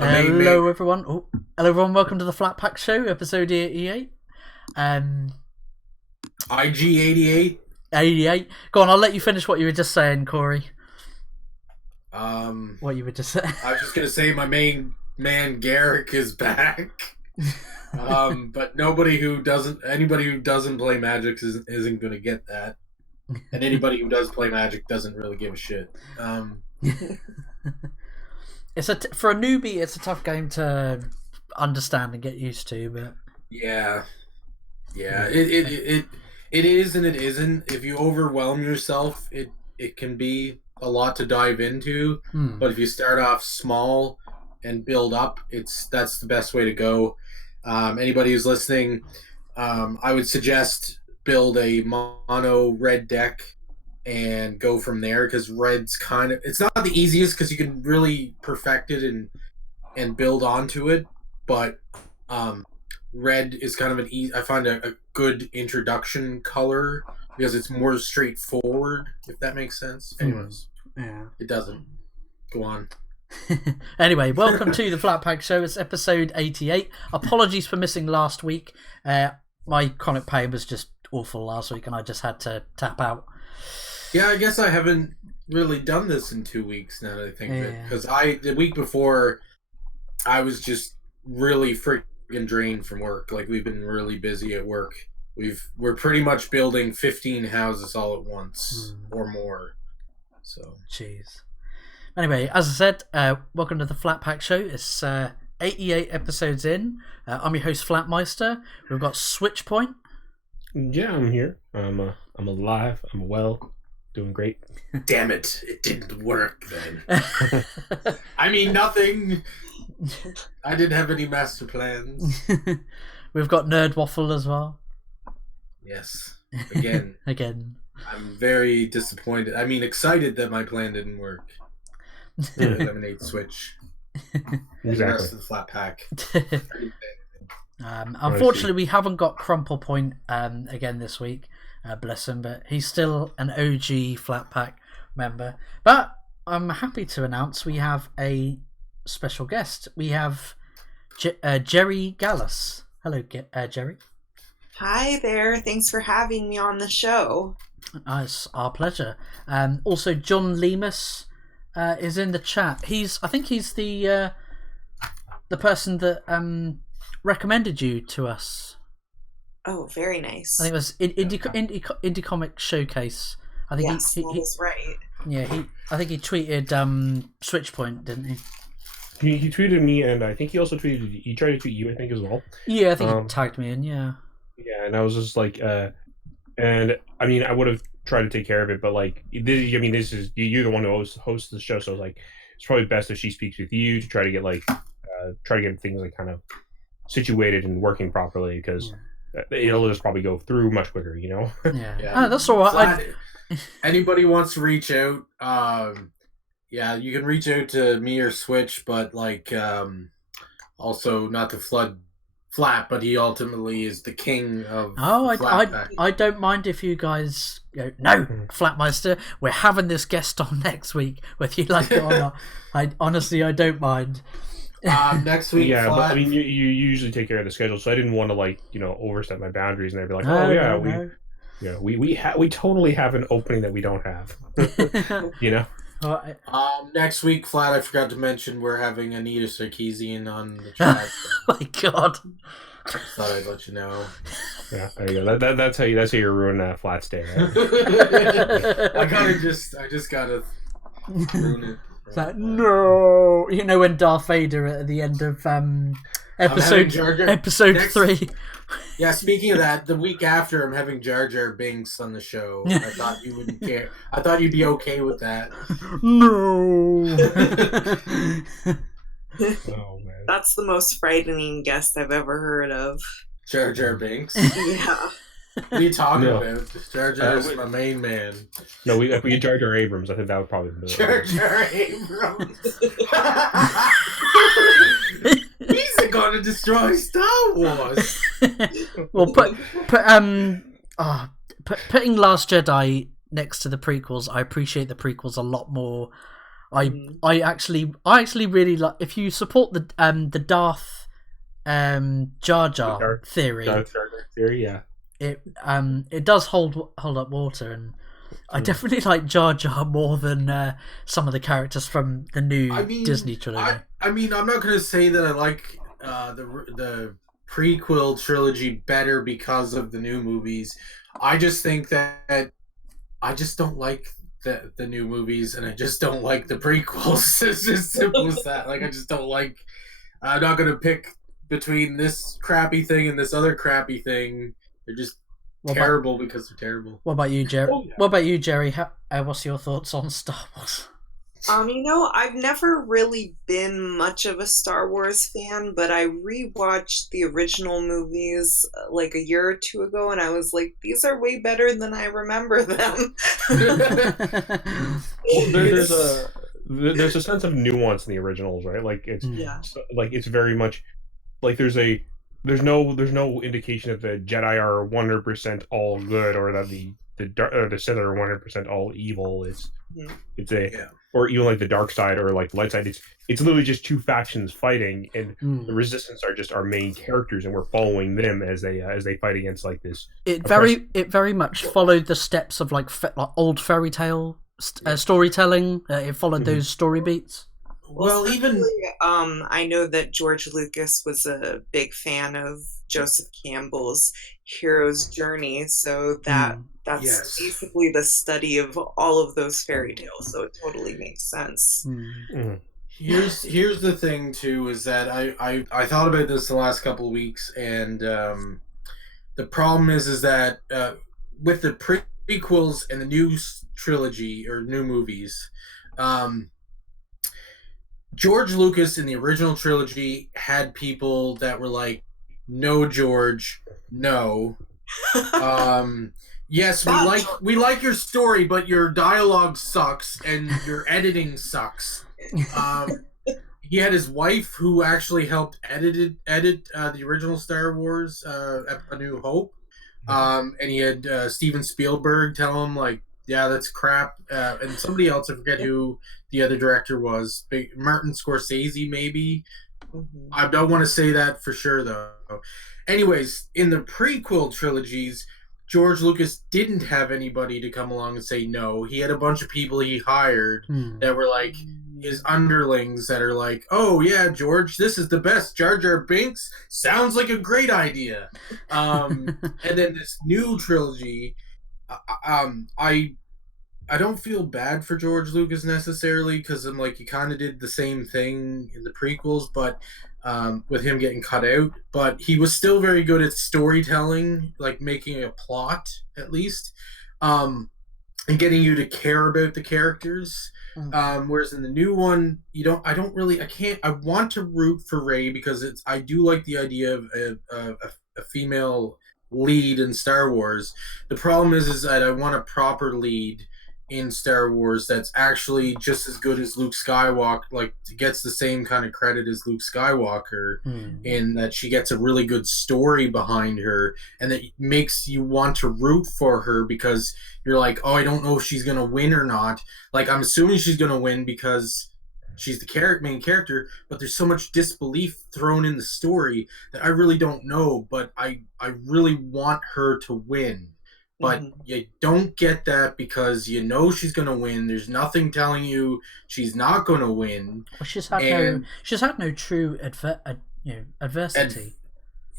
Hello everyone. Hello everyone. Welcome to the Flat Pack Show, episode 88. IG 88. 88. Go on. I'll let you finish what you were just saying, Corey. What you were just saying. I was just gonna say my main man Garrick is back. But anybody who doesn't play Magic isn't gonna get that, and anybody who does play Magic doesn't really give a shit. For a newbie, it's a tough game to understand and get used to, but yeah, it is and it isn't. If you overwhelm yourself, it can be a lot to dive into. But if you start off small and build up, that's the best way to go. Anybody who's listening, I would suggest build a mono red deck and go from there, because red's it's not the easiest because you can really perfect it and build onto it, but red is kind of I find a good introduction color because it's more straightforward, if that makes sense. Anyways, yeah, it doesn't. Go on. Anyway, welcome to the Flat Pack Show. It's episode 88. Apologies for missing last week. My chronic pain was just awful last week and I just had to tap out. Yeah, I guess I haven't really done this in 2 weeks now that I think of it. Because the week before, I was just really freaking drained from work. Like, we've been really busy at work. We're pretty much building 15 houses all at once or more. So, jeez. Anyway, as I said, welcome to the Flat Pack Show. It's 88 episodes in. I'm your host, Flattmeister. We've got Switchpoint. Yeah, I'm here. I'm alive. I'm well. Doing great. Damn it didn't work then. I mean, nothing. I didn't have any master plans. We've got Nerd Waffle as well. Yes. Again. I'm very disappointed. I mean, excited that my plan didn't work. Eliminate Switch. Exactly. The rest of the Flat Pack. Unfortunately, we haven't got Crumple Point again this week. Bless him, but he's still an OG Flat Pack member. But I'm happy to announce we have a special guest. We have Geri Gallas. Hello, Geri. Hi there. Thanks for having me on the show. It's our pleasure. Also, John Lemus is in the chat. I think he's the person that recommended you to us. Oh, very nice. I think it was Indie Comic Showcase. I think yes, that is right. Yeah, I think he tweeted Switchpoint, didn't he? He tweeted me, and I think he also tweeted. He tried to tweet you, I think, as well. Yeah, I think he tagged me in. Yeah. Yeah, and I was just like, and I mean, I would have tried to take care of it, but like, this is you're the one who hosts the show, so like, it's probably best if she speaks with you to try to get things like kind of situated and working properly, because it'll just probably go through much quicker, you know. Yeah. That's all right. Anybody wants to reach out, you can reach out to me or Switch, but like, also not to flood Flat, but he ultimately is the king of. I don't mind if you guys go, no, Flattmeister, we're having this guest on next week, whether you like it or not. I don't mind. Next week, yeah, Flat. but I mean, you usually take care of the schedule, so I didn't want to overstep my boundaries, and I'd be like, we totally have an opening that we don't have, you know. Next week, Flat, I forgot to mention we're having Anita Sarkeesian on the chat. Oh my god! I just thought I'd let you know. Yeah, there you go. That's how you ruin Flat's day. Right? I just gotta ruin it. It's like, no, you know when Darth Vader at the end of episode 3. Yeah, speaking of that, the week after I'm having Jar Jar Binks on the show. I thought you wouldn't care. I thought you'd be okay with that. No. Oh man, that's the most frightening guest I've ever heard of. Jar Jar Binks. Yeah. What are you talking about? Jar Jar's my main man. No, we Jar Jar Abrams. I think that would probably be Jar Jar Abrams. He's going to destroy Star Wars. Well, putting Last Jedi next to the prequels, I appreciate the prequels a lot more I actually really like, if you support the Darth Jar Jar theory. Darth Jar Jar theory, yeah. It does hold up water, and I definitely like Jar Jar more than some of the characters from the new Disney trilogy. I'm not going to say that I like the prequel trilogy better because of the new movies. I just think that I just don't like the new movies, and I just don't like the prequels. It's just simple as that. Like, I just don't like. I'm not going to pick between this crappy thing and this other crappy thing. They're just terrible because they're terrible. What about you, Jerry? Oh, yeah. What about you, Jerry? What's your thoughts on Star Wars? I've never really been much of a Star Wars fan, but I rewatched the original movies like a year or two ago, and I was like, these are way better than I remember them. Well, there's a sense of nuance in the originals, right? Like it's very much like there's no indication that the Jedi are 100% all good, or that the Sith are 100% all evil. Or even like the dark side or like light side. It's literally just two factions fighting, and the Resistance are just our main characters, and we're following them as they fight against like this. It very much followed the steps of like old fairy tale storytelling. It followed those story beats. Well, even I know that George Lucas was a big fan of Joseph Campbell's hero's journey, so that's basically the study of all of those fairy tales, so it totally makes sense. Here's the thing too, is that I thought about this the last couple of weeks, and the problem is that with the prequels and the new trilogy or new movies, George Lucas in the original trilogy had people that were like, no, George, no. Yes, we like your story, but your dialogue sucks and your editing sucks. He had his wife who actually helped edit the original Star Wars, A New Hope, and he had Steven Spielberg tell him like, yeah, that's crap, and somebody else, I forget who the other director was, Martin Scorsese maybe. I don't want to say that for sure though. Anyways, in the prequel trilogies, George Lucas didn't have anybody to come along and say no. He had a bunch of people he hired that were like his underlings that are like, oh yeah, George, this is the best. Jar Jar Binks sounds like a great idea. And then this new trilogy, I don't feel bad for George Lucas necessarily, because I'm like, he kind of did the same thing in the prequels, but with him getting cut out. But he was still very good at storytelling, like making a plot at least, and getting you to care about the characters. Whereas in the new one, I want to root for Rey because I do like the idea of a female lead in Star Wars. The problem is that I want a proper lead in Star Wars that's actually just as good as Luke Skywalker, like gets the same kind of credit as Luke Skywalker, in that she gets a really good story behind her, and that makes you want to root for her because you're like, oh, I don't know if she's gonna win or not. Like, I'm assuming she's gonna win because she's the main character, but there's so much disbelief thrown in the story that I really don't know, but I really want her to win. But you don't get that because you know she's going to win. There's nothing telling you she's not going to win. Well, she's had no true adversity.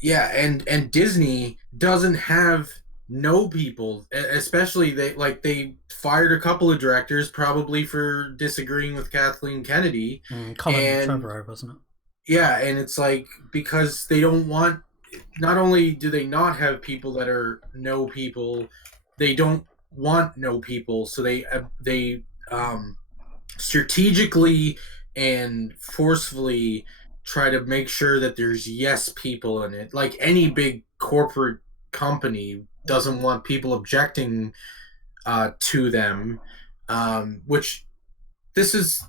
And Disney doesn't have no people, especially they fired a couple of directors probably for disagreeing with Kathleen Kennedy. Colin Trevorrow, wasn't it? Yeah, and it's like, because they don't want. Not only do they not have people that are no people, they don't want no people. So they strategically and forcefully try to make sure that there's yes people in it. Like any big corporate company doesn't want people objecting to them, which this is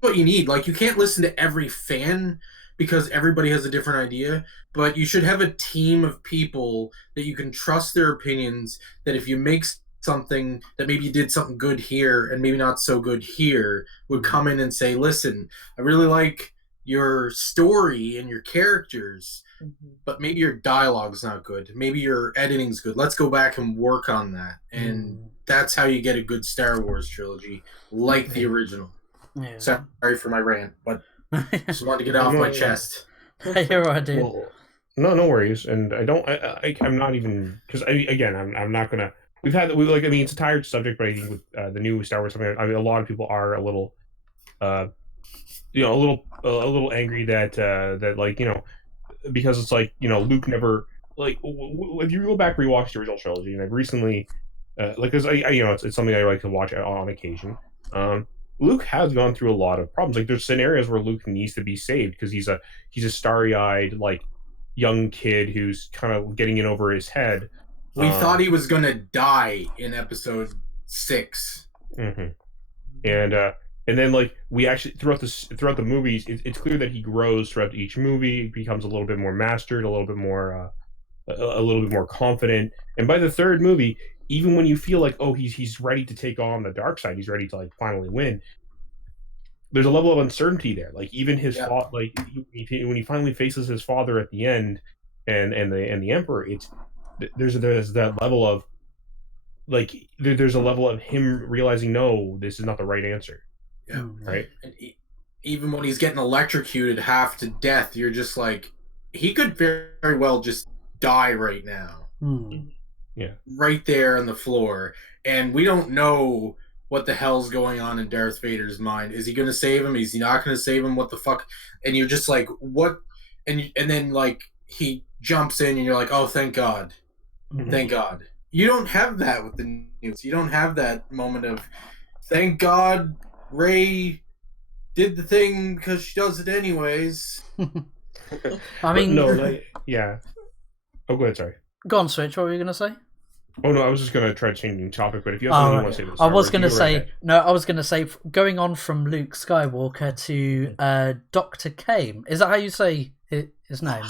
what you need. Like, you can't listen to every fan because everybody has a different idea, but you should have a team of people that you can trust their opinions, that if you make something that maybe did something good here and maybe not so good here would come in and say, listen, I really like your story and your characters, but maybe your dialogue's not good. Maybe your editing's good. Let's go back and work on that. And that's how you get a good Star Wars trilogy, like the original. Yeah. Sorry for my rant, but just wanted to get off my chest. You're right, dude. Well, no worries. And I'm not even, because I'm not gonna. It's a tired subject, but I think with the new Star Wars, a lot of people are a little, a little angry that because it's Luke never if you go back rewatch the original trilogy, and I've recently because it's something I like to watch on occasion. Luke has gone through a lot of problems. Like there's scenarios where Luke needs to be saved because he's a starry-eyed young kid who's kind of getting in over his head. We thought he was gonna die in episode 6. Mm-hmm. And then we actually throughout the movies, it's clear that he grows throughout each movie. He becomes a little bit more mastered, a little bit more confident. And by the third movie, even when you feel like he's ready to take on the dark side, he's ready to finally win. There's a level of uncertainty there. Even his father, when he finally faces his father at the end, and the Emperor, there's that level of there's a level of him realizing, no, this is not the right answer. Yeah. Right. And even when he's getting electrocuted half to death, you're just like, he could very well just die right now. Yeah. Right there on the floor. And we don't know what the hell's going on in Darth Vader's mind. Is he going to save him? Is he not going to save him? What the fuck? And you're just like, what? And then he jumps in and you're like, oh, thank God. Mm-hmm. Thank God. You don't have that with the news. You don't have that moment of, thank God Rey did the thing because she does it anyways. I mean, yeah. Oh, go ahead. Sorry. Go on, Switch. What were you going to say? Oh no, I was just going to try changing topic. But if you have something you want to say, I was going to say going on from Luke Skywalker to Dr. Caim. Is that how you say his name?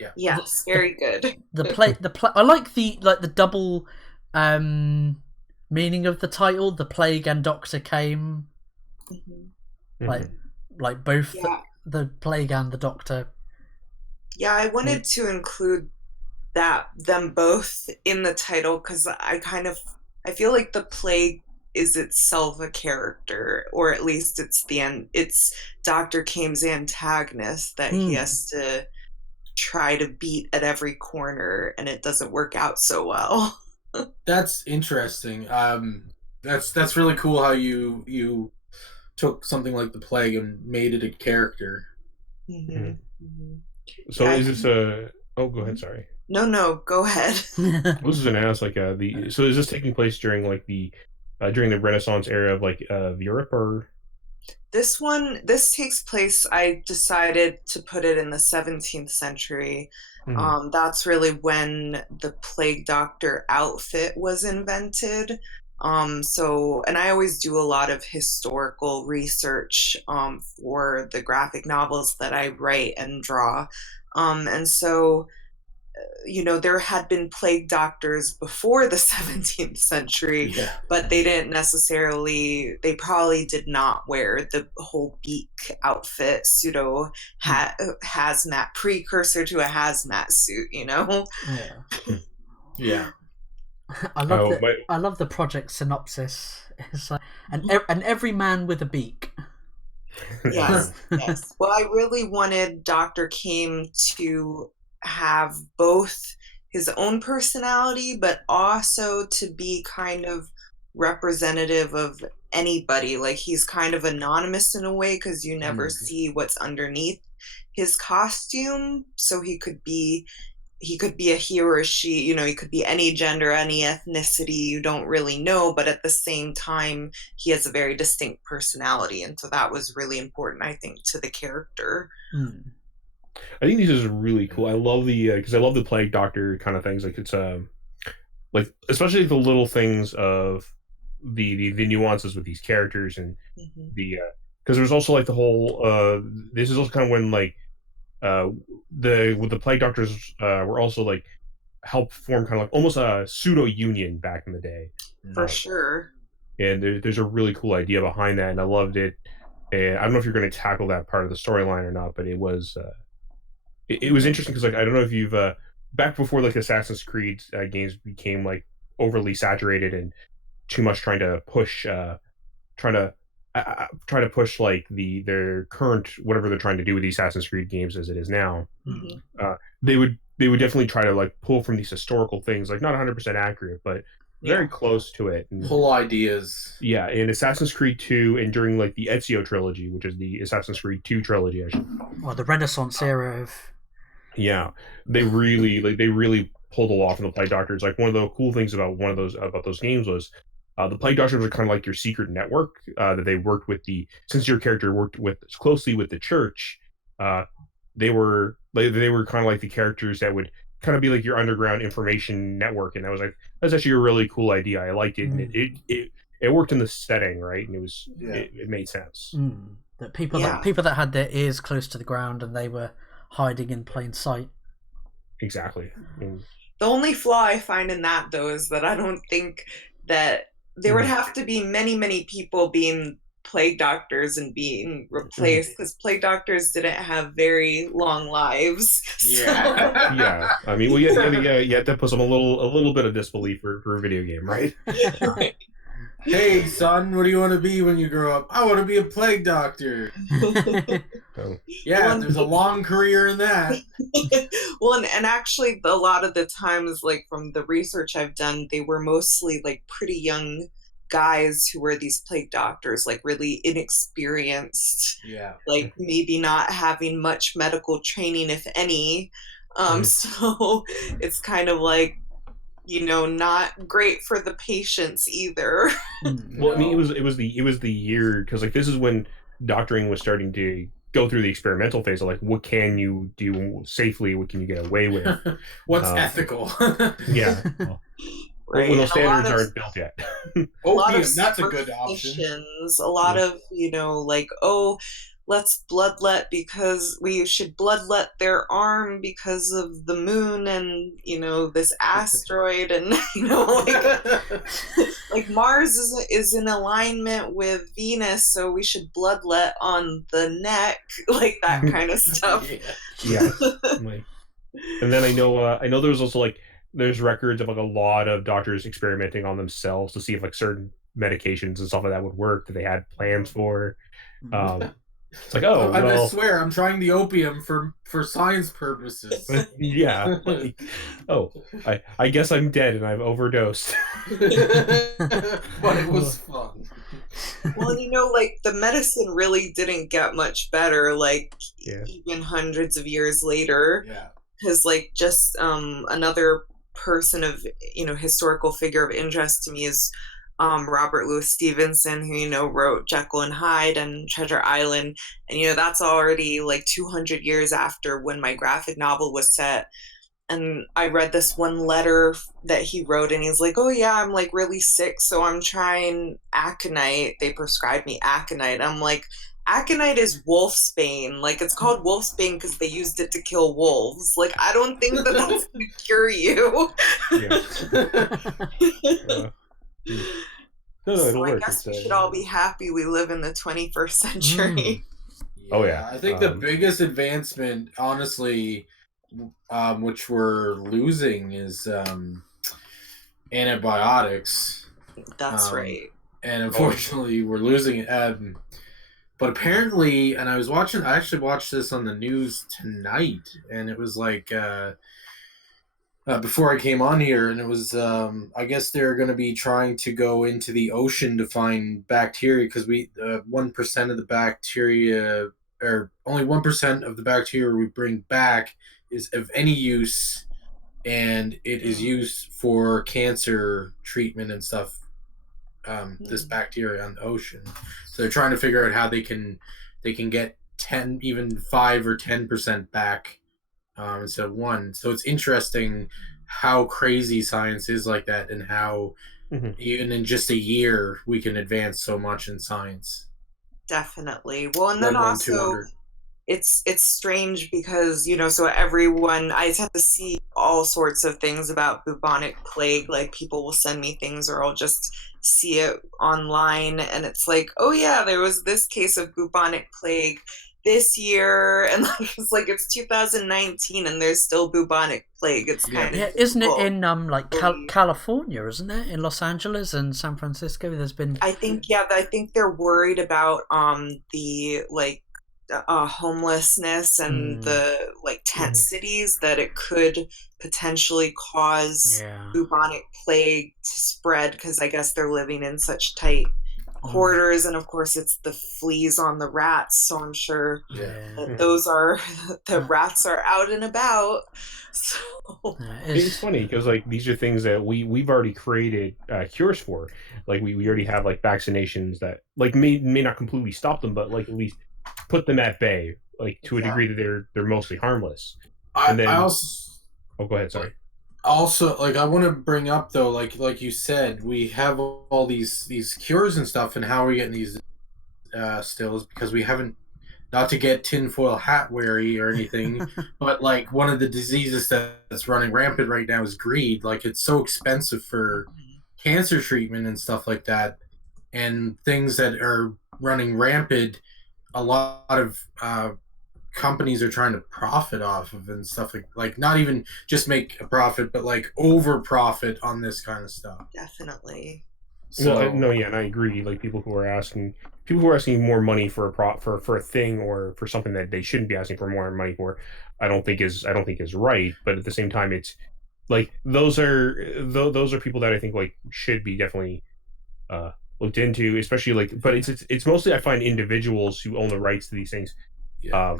Yeah. Yes, very good. I like the double meaning of the title, the Plague and Doctor Caim. Like both the Plague and the Doctor. Yeah, I wanted to include them both in the title because I feel like the Plague is itself a character, or at least it's Dr. Caim's antagonist that he has to try to beat at every corner, and it doesn't work out so well. That's interesting. That's really cool how you took something like the Plague and made it a character. So is this a? Oh, go ahead. Sorry. No, go ahead. I was just gonna ask, so is this taking place during during the Renaissance era of Europe, or? This takes place, I decided to put it in the 17th century. That's really when the Plague Doctor outfit was invented. And I always do a lot of historical research for the graphic novels that I write and draw. And so, there had been plague doctors before the 17th century, but they probably did not wear the whole beak outfit, hazmat, precursor to a hazmat suit, Yeah. I love the project synopsis. It's like, and every man with a beak. Yes. Well, I really wanted Dr. Caim to have both his own personality, but also to be kind of representative of anybody. He's kind of anonymous in a way because you never see what's underneath his costume. So he could be a he or a she, he could be any gender, any ethnicity, you don't really know, but at the same time, he has a very distinct personality. And so that was really important, I think, to the character. I think these is really cool. I love because I love the Plague Doctor kind of things. It's especially the little things of the nuances with these characters and because there's also the whole this is also kind of when the Plague Doctors were also helped form kind of almost a pseudo union back in the day. For sure. And there's a really cool idea behind that, and I loved it. And I don't know if you're going to tackle that part of the storyline or not, but it was interesting because, like, I don't know if you've back before like Assassin's Creed games became like overly saturated and too much trying to push like their current whatever they're trying to do with the Assassin's Creed games as it is now. They would definitely try to like pull from these historical things, like not 100% accurate, but very close to it. And, pull ideas. Yeah, in Assassin's Creed 2 and during like the Ezio trilogy, which is the Assassin's Creed 2 trilogy, or the Renaissance era of. Yeah, they really pulled a lot from the Plague Doctors. Like one of the cool things about those games was the Plague Doctors were kind of like your secret network that they worked with since your character worked closely with the church. They were kind of like the characters that would kind of be like your underground information network, and that's actually a really cool idea. I liked it, and it worked in the setting, right? And it made sense. That people that had their ears close to the ground and they were hiding in plain sight. Exactly. The only flaw I find in that, though, is that I don't think that there would have to be many people being plague doctors and being replaced, because plague doctors didn't have very long lives. Yeah. Yeah. I mean, well, you have to put some a little bit of disbelief for a video game, right? Hey, son, what do you want to be when you grow up? I want to be a plague doctor. Yeah, there's a long career in that. Well, and actually, a lot of the times, like from the research I've done, they were mostly like pretty young guys who were these plague doctors, like really inexperienced. Yeah. Like maybe not having much medical training, if any. So it's kind of like, not great for the patients either. Well, I mean, it was the year, because like this is when doctoring was starting to go through the experimental phase of like, what can you do safely, what can you get away with, what's ethical. Yeah. Right. Well, those standards aren't built yet. Opium, that's a good option. A lot of, like, let's bloodlet because we should bloodlet their arm because of the moon and, this asteroid, and, like Mars is in alignment with Venus, so we should bloodlet on the neck, like that kind of stuff. Yeah. And then I know there was also like, there's records of like a lot of doctors experimenting on themselves to see if like certain medications and stuff like that would work that they had plans for. It's like, I swear I'm trying the opium for science purposes. Yeah. Like, I guess I'm dead and I've overdosed. But it was fun. Well, like the medicine really didn't get much better, like even hundreds of years later. Yeah. Because like just another person of historical figure of interest to me is Robert Louis Stevenson, who wrote Jekyll and Hyde and Treasure Island, and that's already like 200 years after when my graphic novel was set. And I read this one letter that he wrote, and he's like, oh yeah, I'm like really sick, so I'm trying aconite. They prescribed me aconite. I'm like, aconite is wolfsbane. Like, it's called wolfsbane because they used it to kill wolves. Like, I don't think that that's going to cure you. No, so I guess we should all be happy we live in the 21st century. Oh yeah. I think the biggest advancement, honestly, which we're losing, is antibiotics. That's right. And unfortunately, we're losing it. But apparently, and I actually watched this on the news tonight, and it was like before I came on here, and it was I guess they're going to be trying to go into the ocean to find bacteria, because 1% of the bacteria, or only 1% of the bacteria we bring back is of any use, and it is used for cancer treatment and stuff. This bacteria on the ocean, so they're trying to figure out how they can get 10, even 5 or 10% back instead of 1. So it's interesting how crazy science is like that, and how even in just a year we can advance so much in science. Definitely. Well, and then also it's strange because, you know, so everyone, I just have to see all sorts of things about bubonic plague. Like people will send me things, or I'll just see it online, and it's like, oh yeah, there was this case of bubonic plague this year, and like it's 2019 and there's still bubonic plague. It's kind of isn't it in like California, isn't it, in Los Angeles and San Francisco? There's been, I think they're worried about the like homelessness and the like tent cities, that it could potentially cause bubonic plague to spread, because I guess they're living in such tight quarters, and of course it's the fleas on the rats, so I'm sure that those are the rats are out and about. So it's funny because like these are things that we've already created cures for. Like we already have like vaccinations that like may not completely stop them, but like at least put them at bay, like to a degree that they're mostly harmless. I also go ahead, sorry. Also, like, I want to bring up though, like you said, we have all these cures and stuff, and how we're getting these still is because we haven't, not to get tinfoil hat wary or anything, but like one of the diseases that's running rampant right now is greed. Like, it's so expensive for cancer treatment and stuff like that, and things that are running rampant. A lot of companies are trying to profit off of and stuff, like not even just make a profit, but like over profit on this kind of stuff. Definitely. So, well, no, yeah, and I agree. Like people who are asking more money for a thing or for something that they shouldn't be asking for more money for, I don't think is right. But at the same time, it's like those are people that I think like should be definitely looked into, especially like. But it's mostly I find individuals who own the rights to these things. Yeah.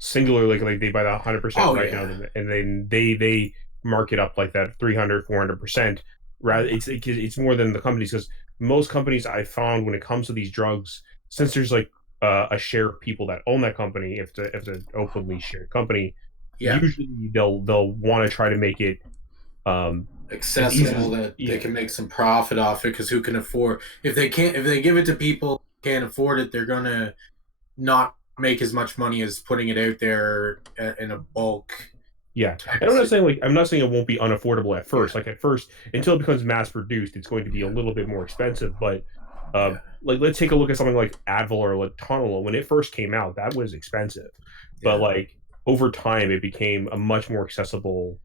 Singular, like they buy the 100% right now, and then they mark it up like that 300-400%. Rather, it's more than the companies, because most companies I found when it comes to these drugs, since there's like a share of people that own that company, if it's an openly shared company, usually they'll want to try to make it accessible that they can make some profit off it, because who can afford, if they give it to people who can't afford it, they're gonna not make as much money as putting it out there in a bulk. Yeah, and I'm not saying it won't be unaffordable at first. Like at first, until it becomes mass produced, it's going to be a little bit more expensive. But like let's take a look at something like Advil or Latonil. When it first came out, that was expensive, but like over time, it became a much more accessible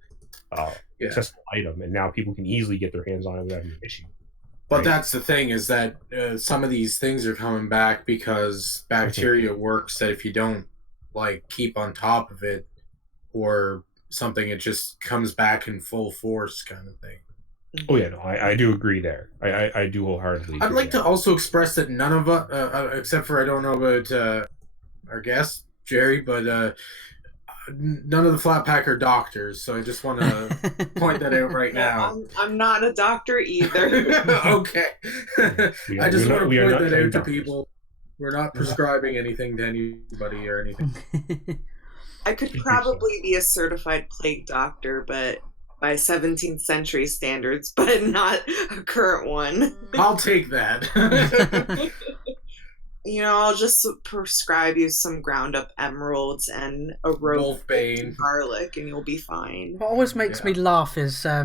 item, and now people can easily get their hands on it without any issue. But that's the thing, is that some of these things are coming back because bacteria works that if you don't like keep on top of it or something, it just comes back in full force, kind of thing. Oh yeah, no, I do agree there. I do wholeheartedly agree. I'd like to also express that none of us, except for I don't know about our guest Geri, but none of the Flat Pack are doctors, so I just want to point that out right now. I'm not a doctor either. Okay. I just want to point that out to people. We're not prescribing anything to anybody or anything. I could probably be a certified plague doctor, but by 17th century standards, but not a current one. I'll take that. You know, I'll just prescribe you some ground up emeralds and a rope of garlic, and you'll be fine. What always makes me laugh is I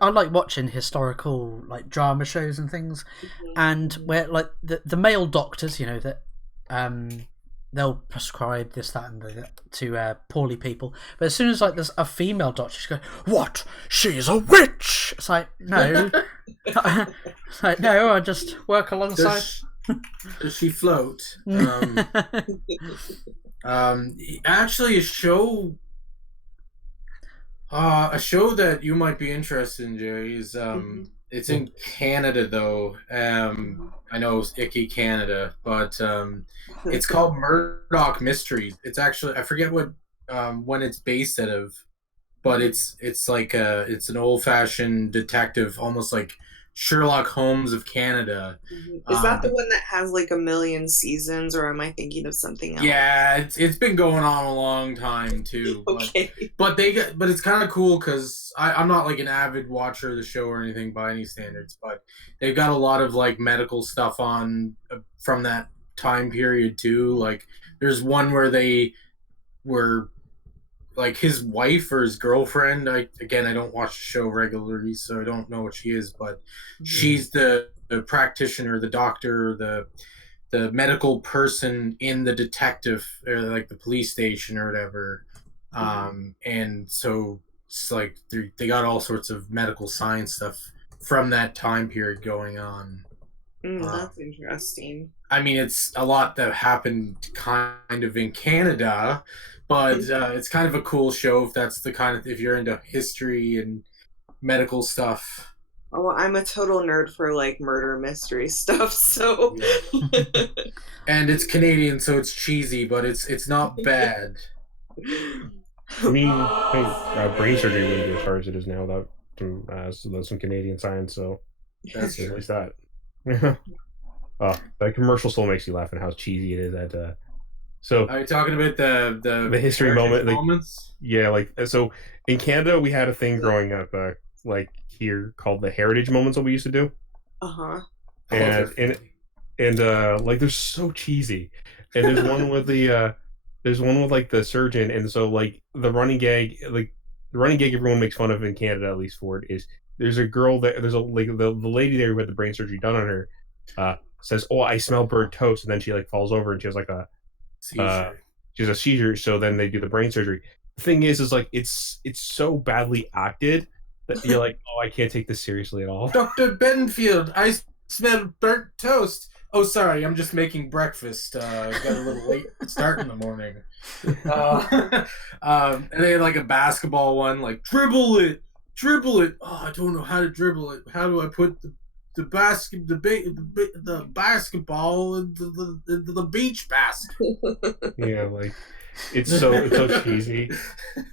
like watching historical like drama shows and things, and where like the male doctors, you know, that they'll prescribe this, that, and the to poorly people. But as soon as like there's a female doctor, she goes, "What? She's a witch!" It's like, no, it's like, no, I just work alongside. Does she float? Actually, a show that you might be interested in, Geri, is it's in Canada though. I know it's icky Canada, but it's called Murdoch Mysteries. It's actually, I forget what when it's based out of, but it's like it's an old fashioned detective, almost like Sherlock Holmes of Canada. Is that the one that has like 1 million seasons, or am I thinking of something else? Yeah, it's been going on a long time too. Okay. But it's kind of cool because I'm not like an avid watcher of the show or anything by any standards, but they've got a lot of like medical stuff on from that time period too. Like There's one where they were like his wife or his girlfriend. I don't watch the show regularly, so I don't know what she is, but she's the practitioner, the doctor, the medical person in the detective, or like the police station or whatever. And so it's like they got all sorts of medical science stuff from that time period going on. That's interesting. I mean, it's a lot that happened kind of in Canada, but it's kind of a cool show if that's the kind of, if you're into history and medical stuff. Oh, I'm a total nerd for like murder mystery stuff, so. Yeah. And it's Canadian, so it's cheesy, but it's not bad. I mean, brain surgery wouldn't be as hard as it is now without some Canadian science, so That's at true. least that. Oh, that commercial still makes you laugh and how cheesy it is. That so. Are you talking about the history moment? Moments? Yeah, like so in Canada we had a thing growing up, like here called the heritage moments that we used to do. And like they're so cheesy. And there's one with like the surgeon, and so like the running gag everyone makes fun of in Canada, at least for it, is there's a girl that there's a like the lady there who had the brain surgery done on her says, "Oh, I smell burnt toast," and then she like falls over and she has like a seizure. She has a seizure, so then they do the brain surgery. The thing is like it's so badly acted that you're like, oh, I can't take this seriously at all. Dr. Benfield, I smell burnt toast. Oh, sorry, I'm just making breakfast. Got a little late start in the morning. And they had like a basketball one, like dribble it. Oh, I don't know how to dribble it. How do I put the basketball into the beach basket? Yeah, like it's so cheesy.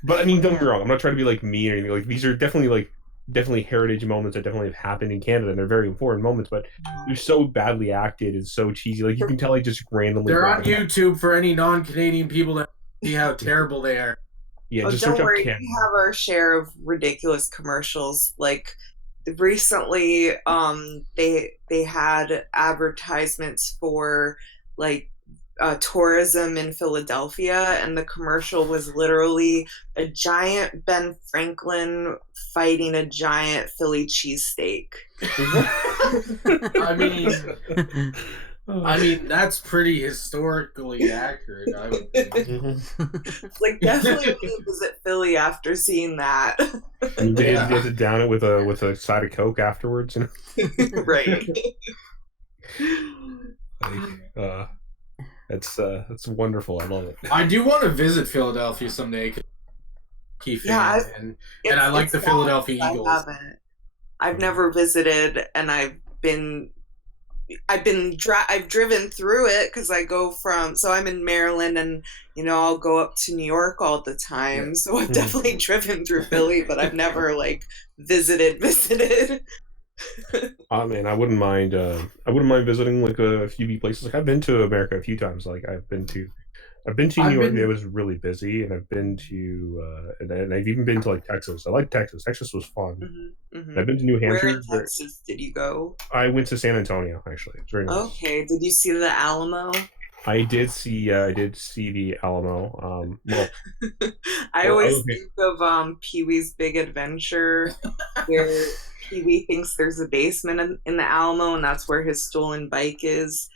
But I mean, don't get me wrong, I'm not trying to be like mean or anything. Like these are definitely heritage moments that definitely have happened in Canada, and they're very important moments, but they're so badly acted and so cheesy. Like you can tell, like just randomly. They're on YouTube for any non-Canadian people that see how terrible they are. Yeah, just don't search worry, up Canada. We have our share of ridiculous commercials. Like recently, they had advertisements for like tourism in Philadelphia, and the commercial was literally a giant Ben Franklin fighting a giant Philly cheesesteak. I mean, that's pretty historically accurate, I would think. Like, definitely want to visit Philly after seeing that. Did you have to down it with a side of Coke afterwards? Right. That's wonderful. I love it. I do want to visit Philadelphia someday. And I like the Philadelphia Eagles. I've never visited, and I've driven through it because I go so I'm in Maryland, and I'll go up to New York all the time. Yeah. So I've definitely driven through Philly, but I've never like visited. Oh man, I wouldn't mind visiting like a few places. Like I've been to America a few times. Like I've been to New York. It was really busy, and I've been to and I've even been to like Texas. I like Texas. Texas was fun. Mm-hmm. I've been to New Hampshire. Where in Texas did you go? I went to San Antonio, actually. It's very nice. Okay. Did you see the Alamo? I did see the Alamo. I always think of Pee-wee's Big Adventure, where Pee-wee thinks there's a basement in the Alamo, and that's where his stolen bike is.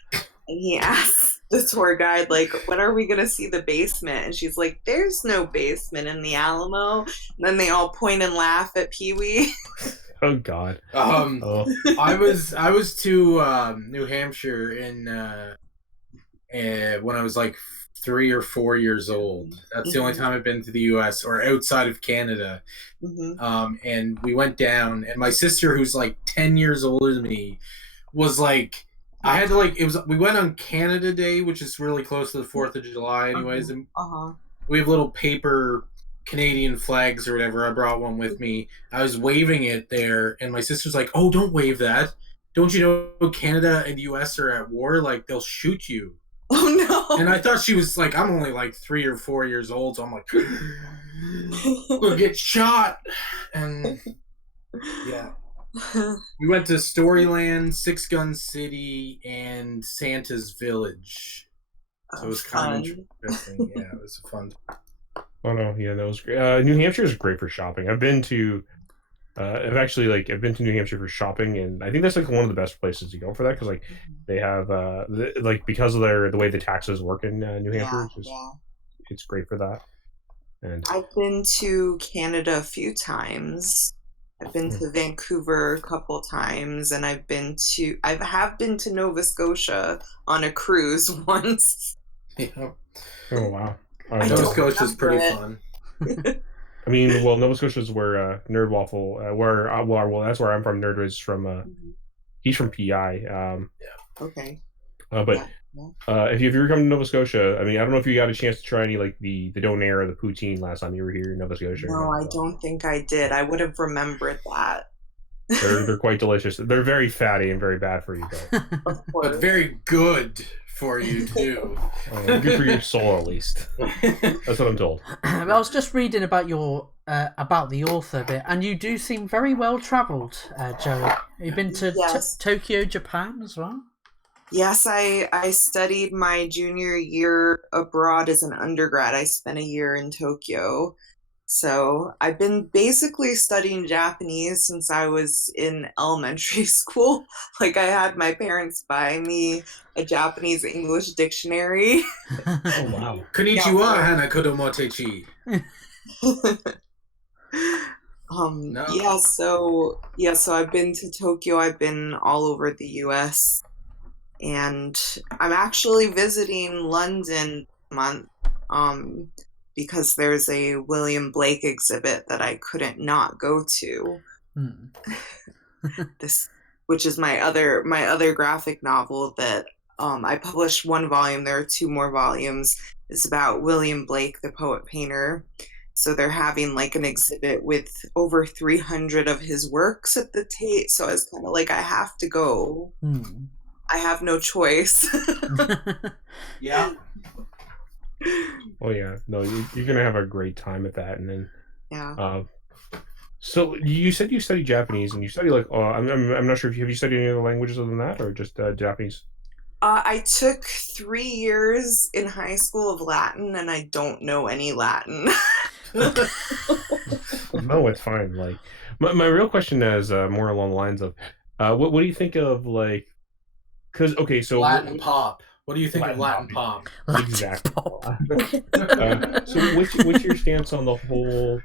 And he asks the tour guide, like, when are we going to see the basement? And she's like, there's no basement in the Alamo. And then they all point and laugh at Pee-wee. Oh, God. I was to New Hampshire when I was like 3 or 4 years old. That's the only time I've been to the U.S. or outside of Canada. And we went down, and my sister, who's like 10 years older than me, was like, I had to we went on Canada Day, which is really close to the 4th of July anyways. And we have little paper Canadian flags or whatever. I brought one with me. I was waving it there, and my sister's like, oh, don't wave that. Don't you know Canada and the U.S. are at war? Like, they'll shoot you. Oh, no. And I thought she was like, I'm only like 3 or 4 years old, so I'm like, we'll get shot. And yeah. We went to Storyland, Six Gun City, and Santa's Village. So it was kind of interesting. Yeah, it was fun. Oh no, yeah, that was great. New Hampshire is great for shopping. I've been to New Hampshire for shopping, and I think that's like one of the best places to go for that because like they have because of the way the taxes work in New Hampshire, it's great for that. And I've been to Canada a few times. I've been to Vancouver a couple times, and I have been to Nova Scotia on a cruise once. Yeah. oh wow, Nova Scotia is pretty fun. I mean, well, Nova Scotia is where Nerd Waffle, that's where I'm from. Nerd is from. He's from PI. Okay. But if you ever come to Nova Scotia, I mean, I don't know if you got a chance to try any like the donair or the poutine last time you were here in Nova Scotia. No, I don't think I did. I would have remembered that. They're quite delicious. They're very fatty and very bad for you, but very good for you too. Good for your soul, at least. That's what I'm told. I was just reading about your about the author bit, and you do seem very well travelled, Joey. You've been to Tokyo, Japan, as well. Yes, I studied my junior year abroad as an undergrad. I spent a year in Tokyo. So I've been basically studying Japanese since I was in elementary school. Like I had my parents buy me a Japanese English dictionary. Oh wow. Konnichiwa, hana kodomo techi. So I've been to Tokyo, I've been all over the US. And I'm actually visiting London this month. Because there's a William Blake exhibit that I couldn't not go to. Which is my other graphic novel that I published one volume. There are 2 more volumes. It's about William Blake, the poet painter. So they're having like an exhibit with over 300 of his works at the Tate. So I was kind of like, I have to go. I have no choice. Yeah. Oh yeah, no, you're gonna have a great time at that, and then so you said you studied Japanese, and you study like I'm not sure if have you studied any other languages other than that, or just Japanese? I took 3 years in high school of Latin, and I don't know any Latin. No, it's fine. Like my real question is more along the lines of what do you think of like because so Latin pop. What do you think of Latin pop? Exactly. So what's your stance on the whole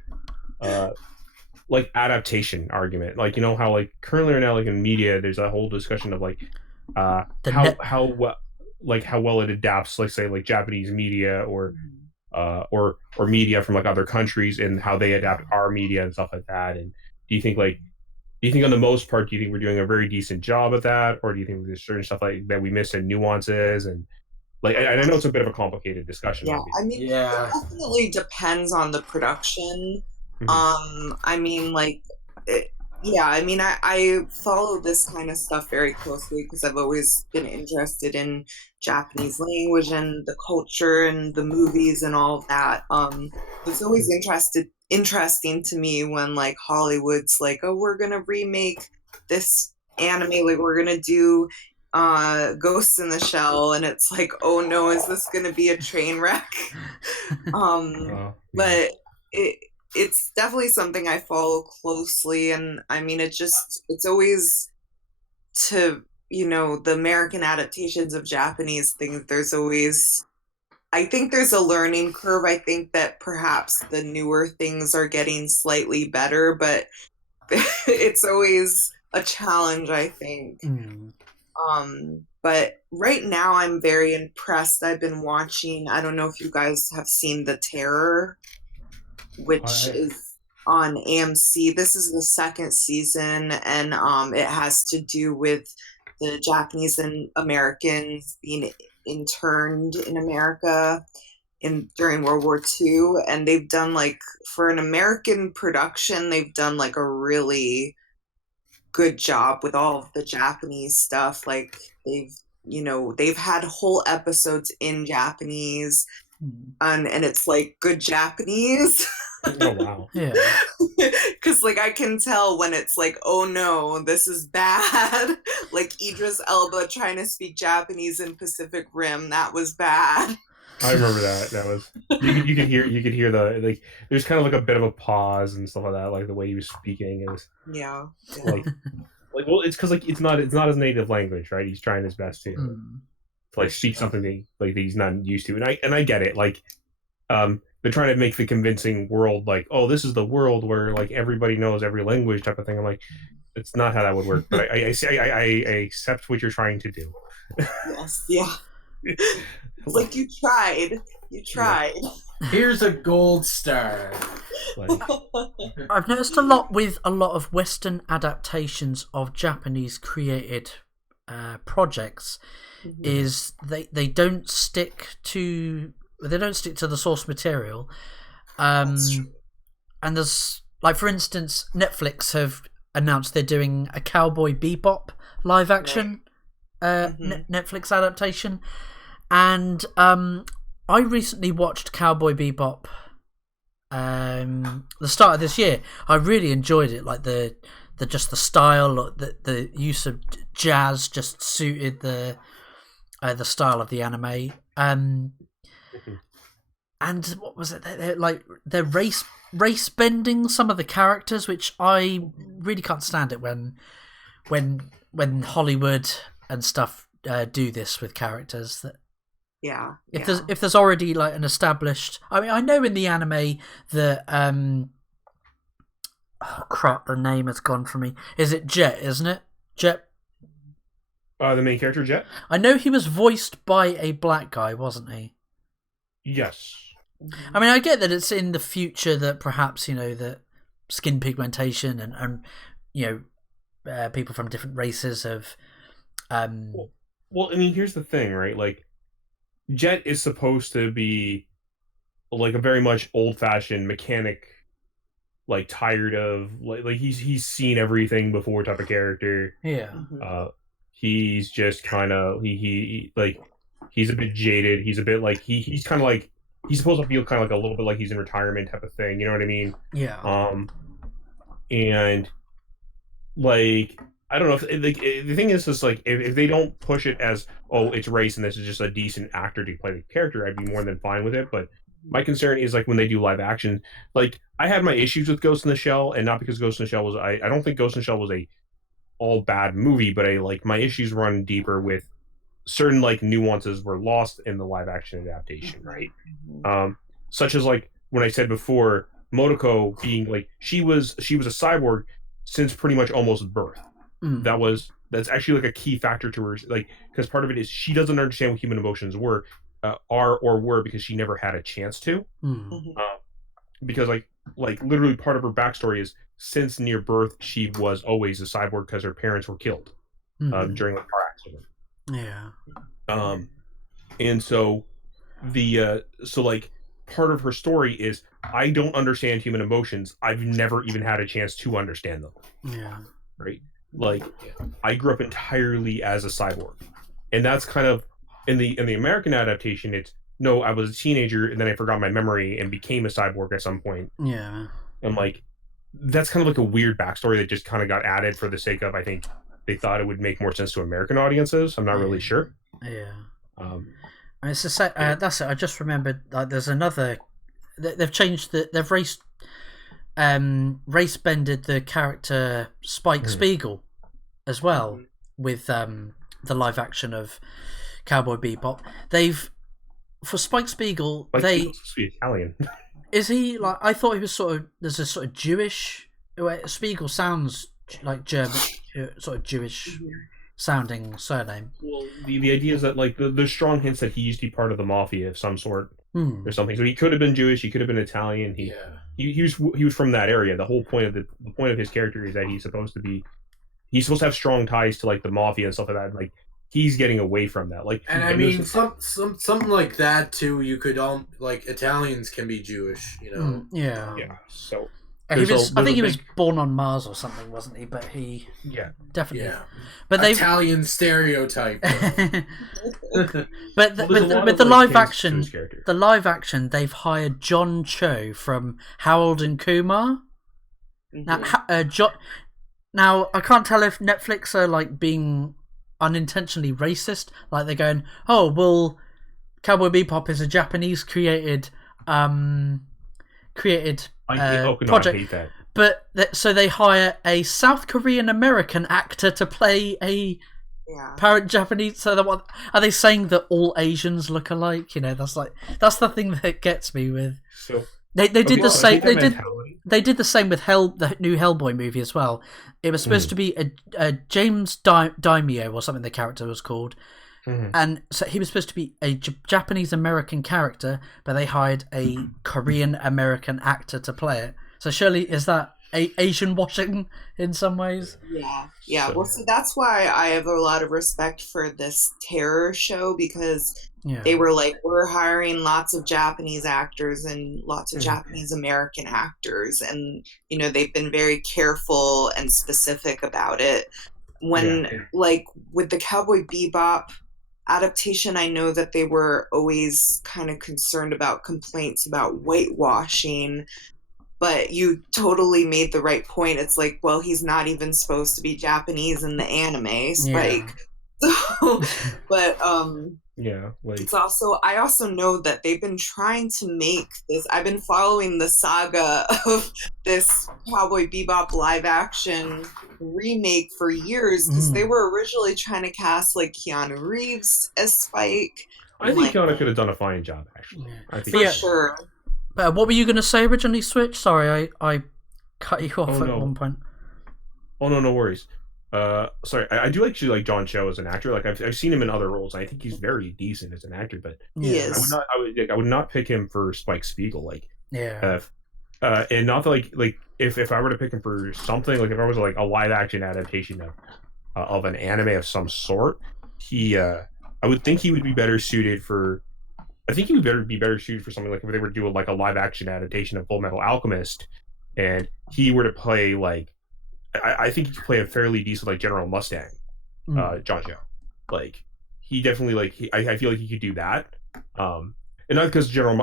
like adaptation argument? Like you know how like currently right now like in media there's a whole discussion of like how well it adapts like say like Japanese media or media from like other countries and how they adapt our media and stuff like that. And do you think on the most part, do you think we're doing a very decent job at that, or do you think there's certain stuff like that we miss in nuances? And like I know it's a bit of a complicated discussion. Yeah, I mean, it definitely depends on the production. I mean, like, I follow this kind of stuff very closely because I've always been interested in Japanese language and the culture and the movies and all of that. It's always interesting to me when like Hollywood's like, oh, we're gonna remake this anime, like we're gonna do Ghost in the Shell, and it's like, oh no, is this gonna be a train wreck? But it's definitely something I follow closely, and I mean it's always to the American adaptations of Japanese things, I think there's a learning curve. I think that perhaps the newer things are getting slightly better, but it's always a challenge, I think. But right now I'm very impressed. I've been watching, I don't know if you guys have seen The Terror, which is on AMC. This is the 2nd season, and it has to do with the Japanese and Americans being interned in America during World War II, and they've done like for an American production, they've done like a really good job with all of the Japanese stuff. Like they've had whole episodes in Japanese, and it's like good Japanese. Oh wow. Yeah. Because like I can tell when it's like, oh no, this is bad. Like Idris Elba trying to speak Japanese in Pacific Rim, that was bad. I remember that. That was you could hear the like. There's kind of like a bit of a pause and stuff like that, like the way he was speaking. It was Yeah. like well, it's because like it's not his native language, right? He's trying his best to like speak something that he's not used to, and I get it. Like, they're trying to make the convincing world like, oh, this is the world where like everybody knows every language type of thing. I'm like, it's not how that would work. But I accept what you're trying to do. Yes. Yeah. It's like you tried. Here's a gold star. Like, I've noticed a lot with a lot of Western adaptations of Japanese created projects is they don't stick to the source material, and there's like, for instance, Netflix have announced they're doing a Cowboy Bebop live action Netflix adaptation, and I recently watched Cowboy Bebop the start of this year. I really enjoyed it, like the style, the use of jazz just suited the style of the anime. And what was it? They're race bending some of the characters, which I really can't stand it when Hollywood and stuff do this with characters. That if there's already like an established, I mean, I know in the anime that oh crap, the name has gone from me. Is it Jet? Isn't it Jet? The main character, Jet? I know he was voiced by a black guy, wasn't he? Yes. I mean, I get that it's in the future that perhaps, that skin pigmentation and people from different races have... Well, I mean, here's the thing, right? Like, Jet is supposed to be like a very much old-fashioned mechanic, like tired of... Like he's seen everything before type of character. Yeah. He's just kind of he like he's a bit jaded. He's a bit like he's kind of like he's supposed to feel kind of like a little bit like he's in retirement type of thing. You know what I mean? Yeah. And like I don't know if the thing is like if they don't push it as, oh, it's race and this is just a decent actor to play the character, I'd be more than fine with it. But my concern is like when they do live action, like I had my issues with Ghost in the Shell, and not because Ghost in the Shell was I don't think Ghost in the Shell was a all bad movie, but my issues run deeper with certain like nuances were lost in the live action adaptation, right? Such as like when I said before, Motoko being like she was a cyborg since pretty much almost birth. That's actually like a key factor to her, like, because part of it is she doesn't understand what human emotions were because she never had a chance to. Because like literally part of her backstory is since near birth she was always a cyborg because her parents were killed during a car accident. Yeah. And so so like part of her story is I don't understand human emotions. I've never even had a chance to understand them. Yeah. Right? Like I grew up entirely as a cyborg. And that's kind of in the American adaptation, it's no, I was a teenager and then I forgot my memory and became a cyborg at some point. Yeah. And like that's kind of like a weird backstory that just kind of got added for the sake of, I think they thought it would make more sense to American audiences. I'm not really sure. Yeah. And it's that's it. I just remembered. Like, there's another. They've changed they've race bended the character Spike Spiegel as well with the live action of Cowboy Bebop. For Spike Spiegel, Spiegel's Italian. Is he like? I thought he was sort of. There's a sort of Jewish. Spiegel sounds like German, sort of Jewish sounding surname. Well, the idea is that like there's strong hints that he used to be part of the mafia of some sort or something. So he could have been Jewish. He could have been Italian. He was from that area. The whole point of the point of his character is that he's supposed to have strong ties to like the mafia and stuff like that. Like he's getting away from that. Like, and I mean, something like that too. You could like Italians can be Jewish, Yeah. So I think he was born on Mars or something, wasn't he? But he definitely. Yeah. But Italian stereotype. But with the live action, they've hired John Cho from Harold and Kumar. Mm-hmm. Now I can't tell if Netflix are like being unintentionally racist. Like they're going, oh well, Cowboy Bebop is a Japanese created project. I hate that. But so they hire a South Korean American actor to play a parent Japanese. So are they saying that all Asians look alike? You know, that's the thing that gets me with. So they did the same. They did the same with the new Hellboy movie as well. It was supposed to be a James Daimyo or something. The character was called. And so he was supposed to be a Japanese American character, but they hired a Korean American actor to play it. So surely is that Asian washing in some ways? Yeah. Well, so that's why I have a lot of respect for this terror show, because they were like, we're hiring lots of Japanese actors and lots of Japanese American actors, and you know they've been very careful and specific about it. When like with the Cowboy Bebop adaptation, I know that they were always kind of concerned about complaints about whitewashing, but you totally made the right point. It's like, well, he's not even supposed to be Japanese in the anime, Spike. So, but it's also, I also know that they've been trying to make this. I've been following the saga of this Cowboy Bebop live action remake for years, because they were originally trying to cast like Keanu Reeves as Spike. I think Keanu could have done a fine job, actually. I think for sure. What were you going to say originally, Switch? Sorry, I cut you off at one point. Oh no worries. Sorry, I do actually like John Cho as an actor. Like I've seen him in other roles, and I think he's very decent as an actor. But he is. I would not pick him for Spike Spiegel. Like and not that, like if I were to pick him for something, like if I was like a live action adaptation of an anime of some sort, I would think he would be better suited for. I think he would be better suited for something like if they were to do like a live action adaptation of Full Metal Alchemist, and he were to play like. I think he could play a fairly decent like General Mustang, John Cho. Like he definitely I feel like he could do that. And not because General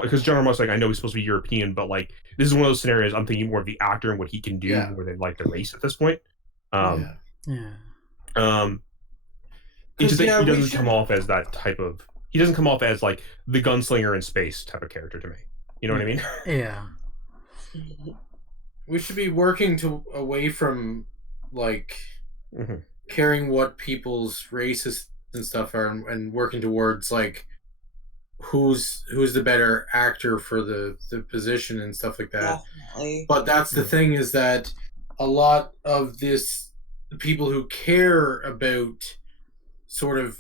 Mustang, I know he's supposed to be European, but like this is one of those scenarios I'm thinking more of the actor and what he can do more than like the race at this point. It's just that he doesn't come off as that type of. He doesn't come off as like the gunslinger in space type of character to me. You know what I mean? Yeah. We should be working away from like caring what people's races and stuff are, and working towards like who's the better actor for the position and stuff like that. Definitely. But that's the thing, is that a lot of the people who care about sort of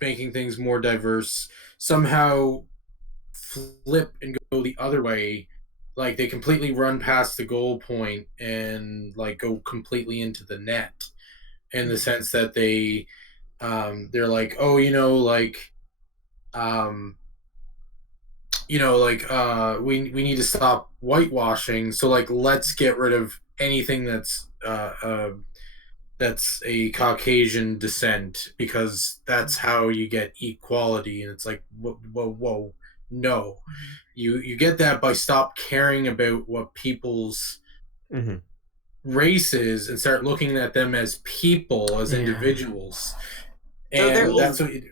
making things more diverse somehow flip and go the other way. Like they completely run past the goal point and like go completely into the net, in the sense that they're like, oh, we need to stop whitewashing, so like let's get rid of anything that's a Caucasian descent, because that's how you get equality. And it's like, whoa, no. You get that by stop caring about what people's race is and start looking at them as people, as individuals. And that's what you do.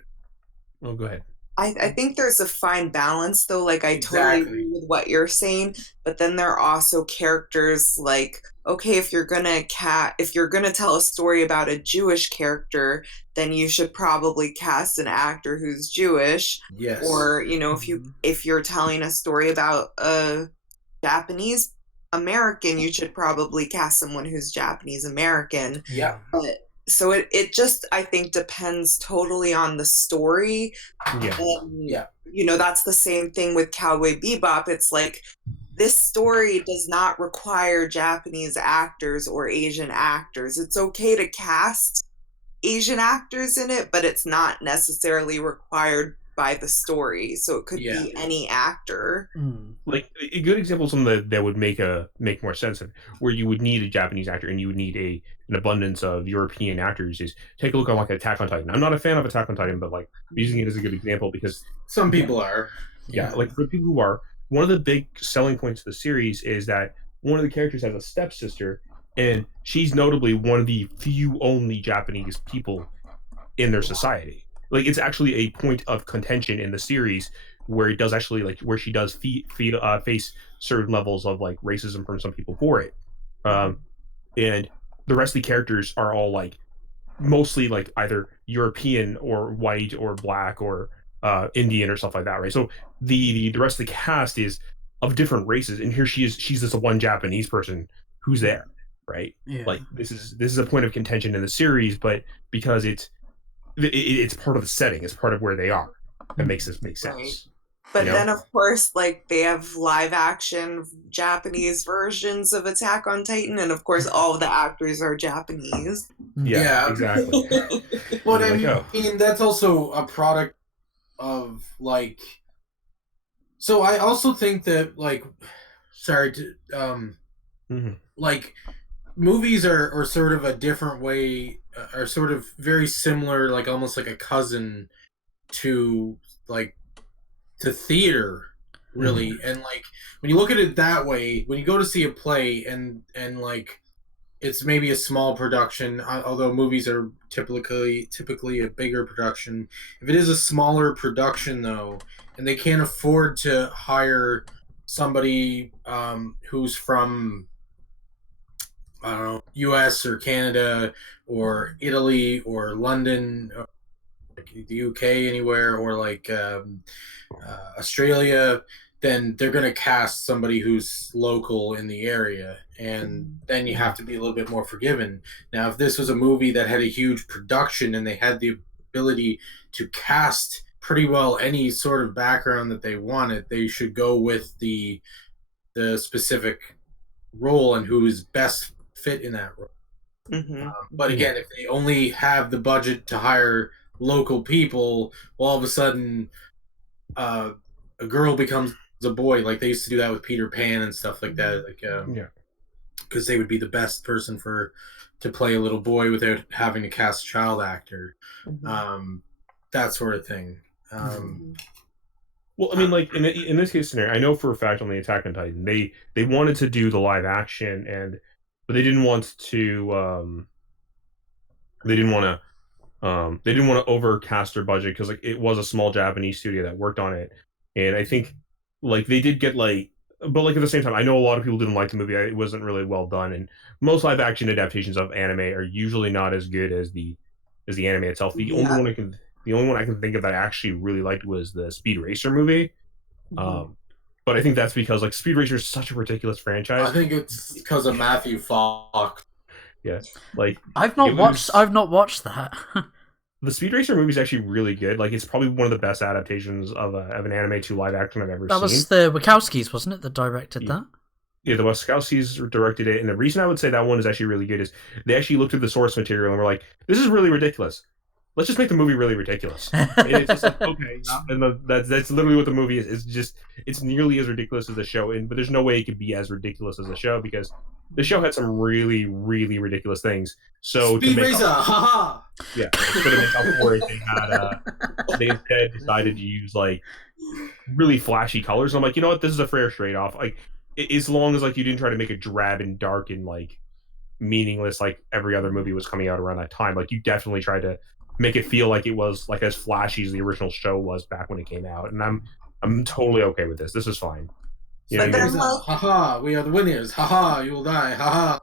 Oh, go ahead. I think there's a fine balance, though. Like, I totally agree with what you're saying, but then there are also characters like, okay, if you're gonna tell a story about a Jewish character, then you should probably cast an actor who's Jewish. Yes. Or if you're telling a story about a Japanese American, you should probably cast someone who's Japanese American. Yeah. But so it just, I think, depends totally on the story. That's the same thing with Cowboy Bebop. It's like, this story does not require Japanese actors or Asian actors. It's okay to cast Asian actors in it, but it's not necessarily required by the story, so it could be any actor. Like a good example of something that would make more sense of where you would need a Japanese actor and you would need an abundance of European actors is take a look on like Attack on Titan. I'm not a fan of Attack on Titan, but like I'm using it as a good example because some people are. Yeah, like for people who are, one of the big selling points of the series is that one of the characters has a stepsister, and she's notably one of the few only Japanese people in their society. Like it's actually a point of contention in the series where it does actually like where she does face certain levels of like racism from some people for it, and the rest of the characters are all like mostly like either European or white or black or Indian or stuff like that, right? So the rest of the cast is of different races, and here she's this one Japanese person who's there, right? Yeah. Like this is a point of contention in the series, but because it's part of the setting, it's part of where they are, that makes this make sense. Right. But then, of course, like they have live action Japanese versions of Attack on Titan, and of course, all of the actors are Japanese. Yeah. Exactly. But I mean, that's also a product of like. So I also think that like, like movies are sort of a different way, are sort of very similar, like almost like a cousin to theater, really. And like when you look at it that way, when you go to see a play and like it's maybe a small production, although movies are typically a bigger production. If it is a smaller production though, and they can't afford to hire somebody who's from, I don't know, US or Canada or Italy or London, or like the UK anywhere, or like Australia, then they're going to cast somebody who's local in the area, and then you have to be a little bit more forgiving. Now, if this was a movie that had a huge production and they had the ability to cast pretty well any sort of background that they wanted, they should go with the specific role and who is best fit in that role. But again, if they only have the budget to hire local people, well, all of a sudden a girl becomes a boy, like they used to do that with Peter Pan and stuff like that, like because they would be the best person to play a little boy without having to cast a child actor, that sort of thing. Well, I mean, like in this case scenario, I know for a fact on the Attack on Titan, they wanted to do the live action, but they didn't want to overcast their budget because like it was a small Japanese studio that worked on it, and I think like they did get like, but like at the same time, I know a lot of people didn't like the movie. It wasn't really well done, and most live action adaptations of anime are usually not as good as the anime itself. The only one I can think of that I actually really liked was the Speed Racer movie. But I think that's because like Speed Racer is such a ridiculous franchise. I think it's because of Matthew Fox. Yeah, like I've not watched that. The Speed Racer movie is actually really good. Like it's probably one of the best adaptations of an anime to live action I've ever seen. That was the Wachowskis, wasn't it, that directed that? Yeah, the Wachowskis directed it, and the reason I would say that one is actually really good is they actually looked at the source material and were like, "This is really ridiculous. Let's just make the movie really ridiculous." And it's just like, okay, and that's literally what the movie is. It's nearly as ridiculous as the show, but there's no way it could be as ridiculous as the show because the show had some really, really ridiculous things. So Speed Racer, haha. Yeah, so to make up for it, they instead decided to use like really flashy colors. And I'm like, you know what, this is a fair trade-off. Like, as long as like you didn't try to make it drab and dark and like meaningless, like every other movie was coming out around that time. Like you definitely tried to make it feel like it was like as flashy as the original show was back when it came out, and I'm totally okay with this. This is fine. You know, haha, we are the winners. Haha, you will die. Haha.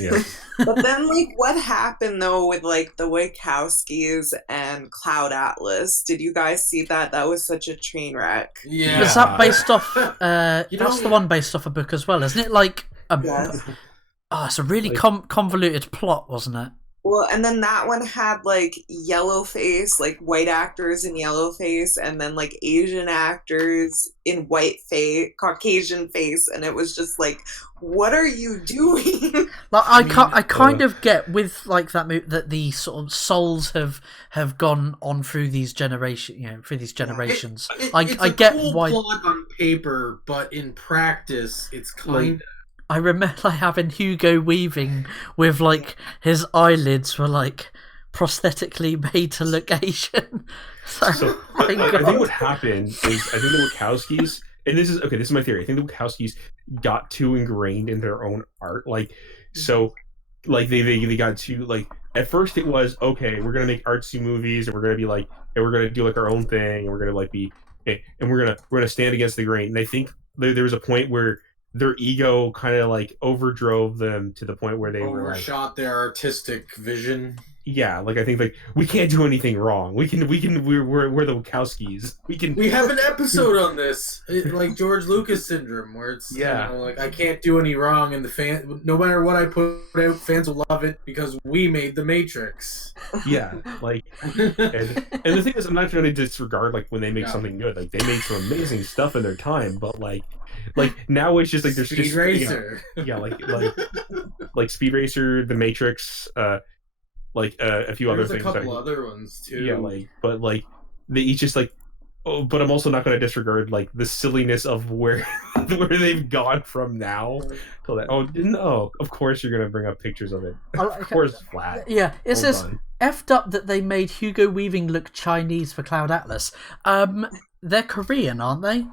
Yeah. But then, like, what happened though with like the Wachowskis and Cloud Atlas? Did you guys see that? That was such a train wreck. Yeah. Was that based off? That's the one based off a book as well, isn't it? Like, it's a really convoluted plot, wasn't it? Well, and then that one had like yellow face, like white actors in yellow face, and then like Asian actors in white face, Caucasian face, and it was just like, what are you doing? Like I kind of get with like that that the sort of souls have gone on through these generations. I get cool why plot on paper, but in practice, it's kind of. I remember like, having Hugo Weaving with like his eyelids were like prosthetically made to look Asian. So I think what happened is I think the Wachowskis, and this is my theory. I think the Wachowskis got too ingrained in their own art, like so, like they got too like. At first, it was okay. We're gonna make artsy movies, and we're gonna be like, and we're gonna do like our own thing, and we're gonna like be, and we're gonna stand against the grain. And I think there was a point where their ego kind of like overdrove them to the point where they overshot their artistic vision. Yeah, like I think like we can't do anything wrong. We're the Wachowskis. We have an episode on this, like George Lucas syndrome, where it's like I can't do any wrong, and the fan, no matter what I put out, fans will love it because we made the Matrix. Yeah, like and the thing is, I'm not trying to disregard like when they make something good. Like they made some amazing stuff in their time, but like now it's just like there's Speed Racer. Like Speed Racer, The Matrix, like a few other things. There's a couple other ones too. Yeah, but they each just like. Oh, but I'm also not going to disregard like the silliness of where they've gone from now to that. Oh no! Of course you're going to bring up pictures of it. Of course, flat. Yeah, it's just effed up that they made Hugo Weaving look Chinese for Cloud Atlas. They're Korean, aren't they?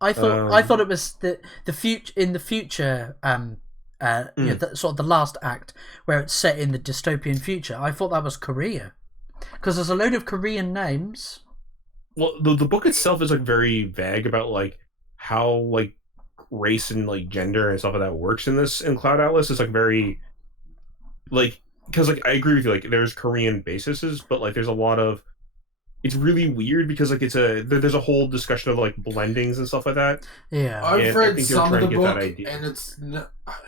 I thought it was the future in the future. Sort of the last act where it's set in the dystopian future. I thought that was Korea because there's a load of Korean names. Well, the book itself is like very vague about like how like race and like gender and stuff like that works in Cloud Atlas. It's like very like because like I agree with you, like there's Korean bases, but like there's a lot of it's really weird because like there's a whole discussion of like blendings and stuff like that. Yeah, I've read some of the book and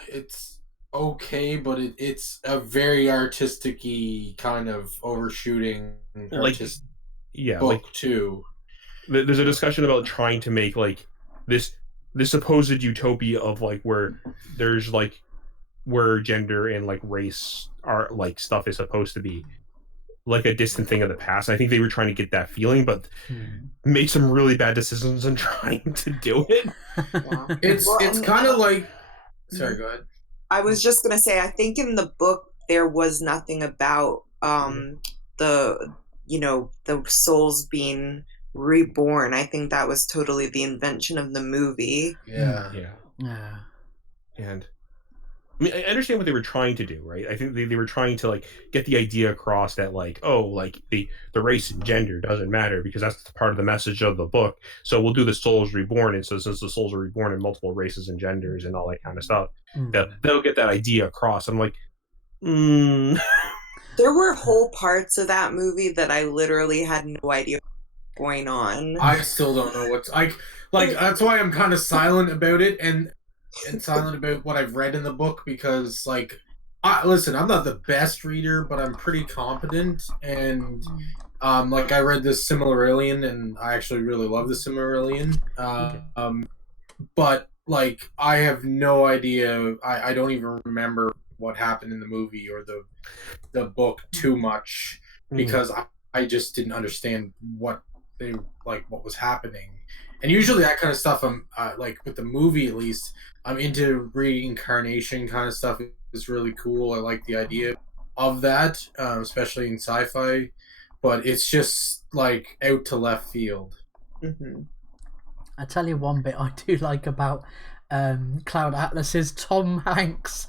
it's okay, but it's a very artistic-y kind of overshooting book too. There's a discussion about trying to make like this supposed utopia of like where there's like where gender and like race are like stuff is supposed to be like a distant thing of the past. I think they were trying to get that feeling, but made some really bad decisions in trying to do it. It's kind of like. Sorry, go ahead. I was just gonna say, I think in the book there was nothing about the souls being reborn. I think that was totally the invention of the movie. Yeah. And I mean, I understand what they were trying to do, right? I think they were trying to like get the idea across that like, oh, like the race and gender doesn't matter because that's part of the message of the book. So we'll do the souls reborn, and so since the souls are reborn in multiple races and genders and all that kind of stuff, they'll get that idea across. I'm like, There were whole parts of that movie that I literally had no idea what was going on. I still don't know what's like that's why I'm kind of silent about it and silent about what I've read in the book because like listen, I'm not the best reader, but I'm pretty competent and like I read this Silmarillion and I actually really love the Silmarillion. But like I have no idea. I don't even remember what happened in the movie or the book too much because I just didn't understand what was happening. And usually that kind of stuff I'm like with the movie at least I'm into reincarnation kind of stuff. It's really cool. I like the idea of that, especially in sci-fi, but it's just like out to left field. I tell you one bit I do like about Cloud Atlas is Tom Hanks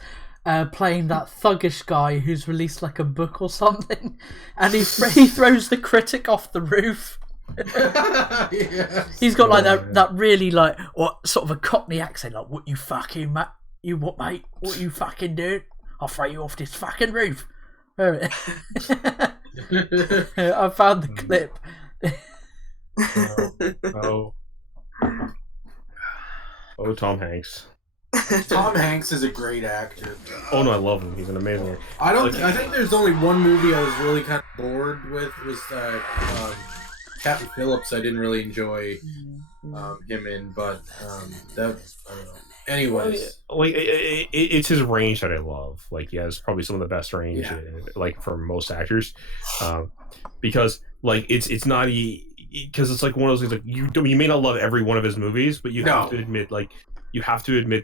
playing that thuggish guy who's released like a book or something, and he throws the critic off the roof. Yes. He's got like that really like what sort of a Cockney accent, like what you fucking mate, what you fucking doing? I'll throw you off this fucking roof. I found the clip. Oh, Tom Hanks. Tom Hanks is a great actor. Oh no, I love him. He's an amazing actor. I think there's only one movie I was really kind of bored with was Captain Phillips. I didn't really enjoy him in, but that I don't know. Anyways, like it's his range that I love. Like he has probably some of the best range, like for most actors, because like it's not because it's like one of those things like you may not love every one of his movies, but you have to admit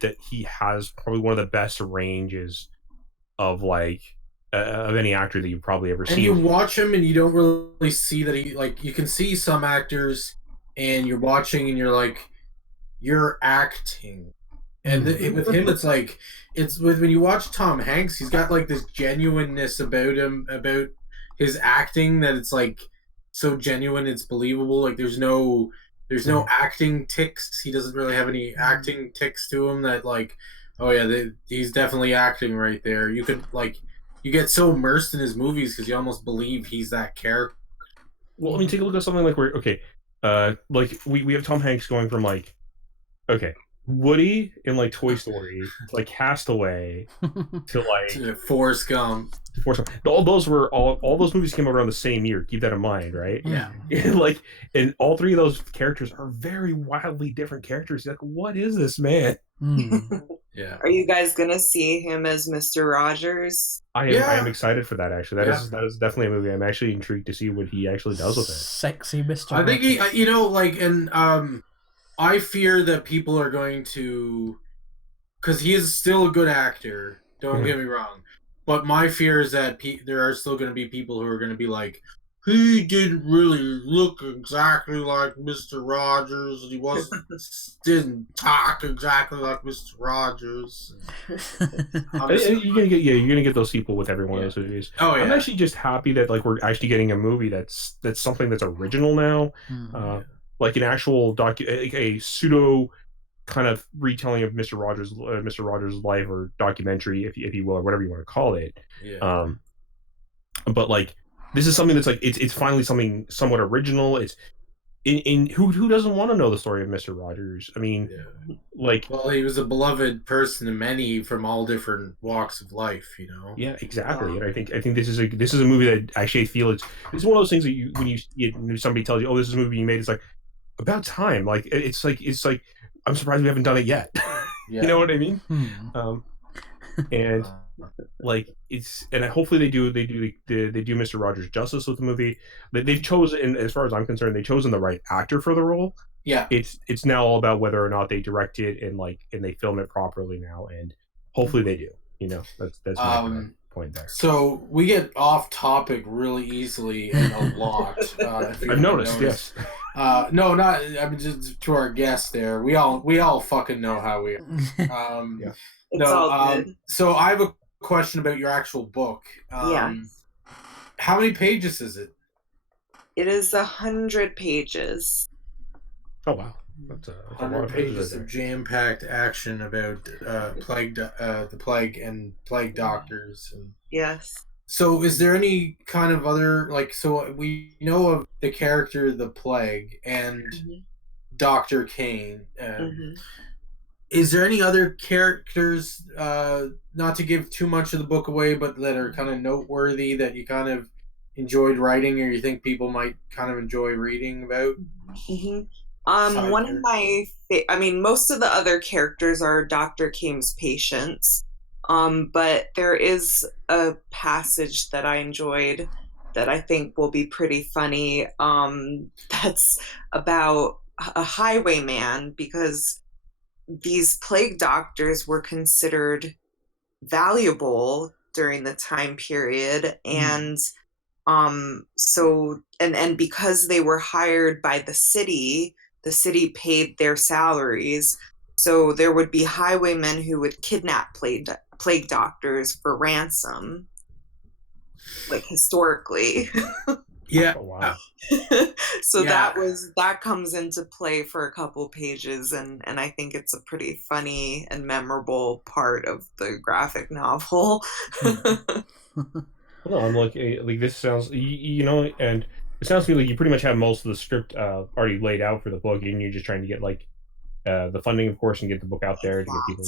that he has probably one of the best ranges of of any actor that you've probably ever seen. And you watch him and you don't really see that he like you can see some actors and you're watching and you're like you're acting. And with him, it's like when you watch Tom Hanks, he's got like this genuineness about him, about his acting that it's like so genuine, it's believable. Like there's no acting tics. He doesn't really have any acting tics to him that like, oh yeah, he's definitely acting right there. You could like you get so immersed in his movies because you almost believe he's that character. Well, I mean, take a look at something like like we have Tom Hanks going from like, okay, Woody in like Toy Story, like Castaway, to like Forrest Gump. All those movies came out around the same year. Keep that in mind, right? Yeah. And all three of those characters are very wildly different characters. You're like, what is this man? Yeah. Are you guys gonna see him as Mr. Rogers? I am excited for that. Actually, that is definitely a movie. I'm actually intrigued to see what he actually does with it. Sexy Mr. I think he, I fear that people are going to, because he is still a good actor. Don't get me wrong, but my fear is that there are still going to be people who are going to be like, he didn't really look exactly like Mr. Rogers, and didn't talk exactly like Mr. Rogers. You're gonna get those people with every one of those movies. Oh yeah. I'm actually just happy that like we're actually getting a movie that's something that's original now. Like an actual a pseudo kind of retelling of Mr. Rogers' life or documentary, if you will, or whatever you want to call it. Yeah. But like this is something that's like it's finally something somewhat original. It's in who doesn't want to know the story of Mr. Rogers? I mean, well, he was a beloved person to many from all different walks of life, you know. Yeah, exactly. And I think this is a movie that actually I feel it's one of those things that when somebody tells you, oh, this is a movie you made, it's like about time. Like it's like I'm surprised we haven't done it yet. You know what I mean? And like and hopefully they do Mr. Rogers justice with the movie. They've chosen, as far as I'm concerned, they've chosen the right actor for the role. Yeah, it's now all about whether or not they direct it and they film it properly now, and hopefully they do. You know, that's my point there. So we get off topic really easily and a lot. I've noticed. Yes. No, not. I mean, just to our guests there. We all fucking know how we are. Yeah. It's all good. So I have a question about your actual book. How many pages is it? It is 100 pages. Oh wow, that's 100 pages of jam-packed action about the plague and plague doctors. And yes. So is there any kind of other so we know of the character the Plague and Dr. Caim. Is there any other characters, not to give too much of the book away, but that are kind of noteworthy that you kind of enjoyed writing or you think people might kind of enjoy reading about? One of my, most of the other characters are Dr. Caim's patients, but there is a passage that I enjoyed that I think will be pretty funny. That's about a highwayman, because these plague doctors were considered valuable during the time period, and because they were hired by the city paid their salaries, so there would be highwaymen who would kidnap plague doctors for ransom, like historically. Yeah. Oh, wow. So that comes into play for a couple pages, and I think it's a pretty funny and memorable part of the graphic novel. No, I'm like this sounds, and it sounds to me like you pretty much have most of the script already laid out for the book, and you're just trying to get the funding, of course, and get the book out there to get people.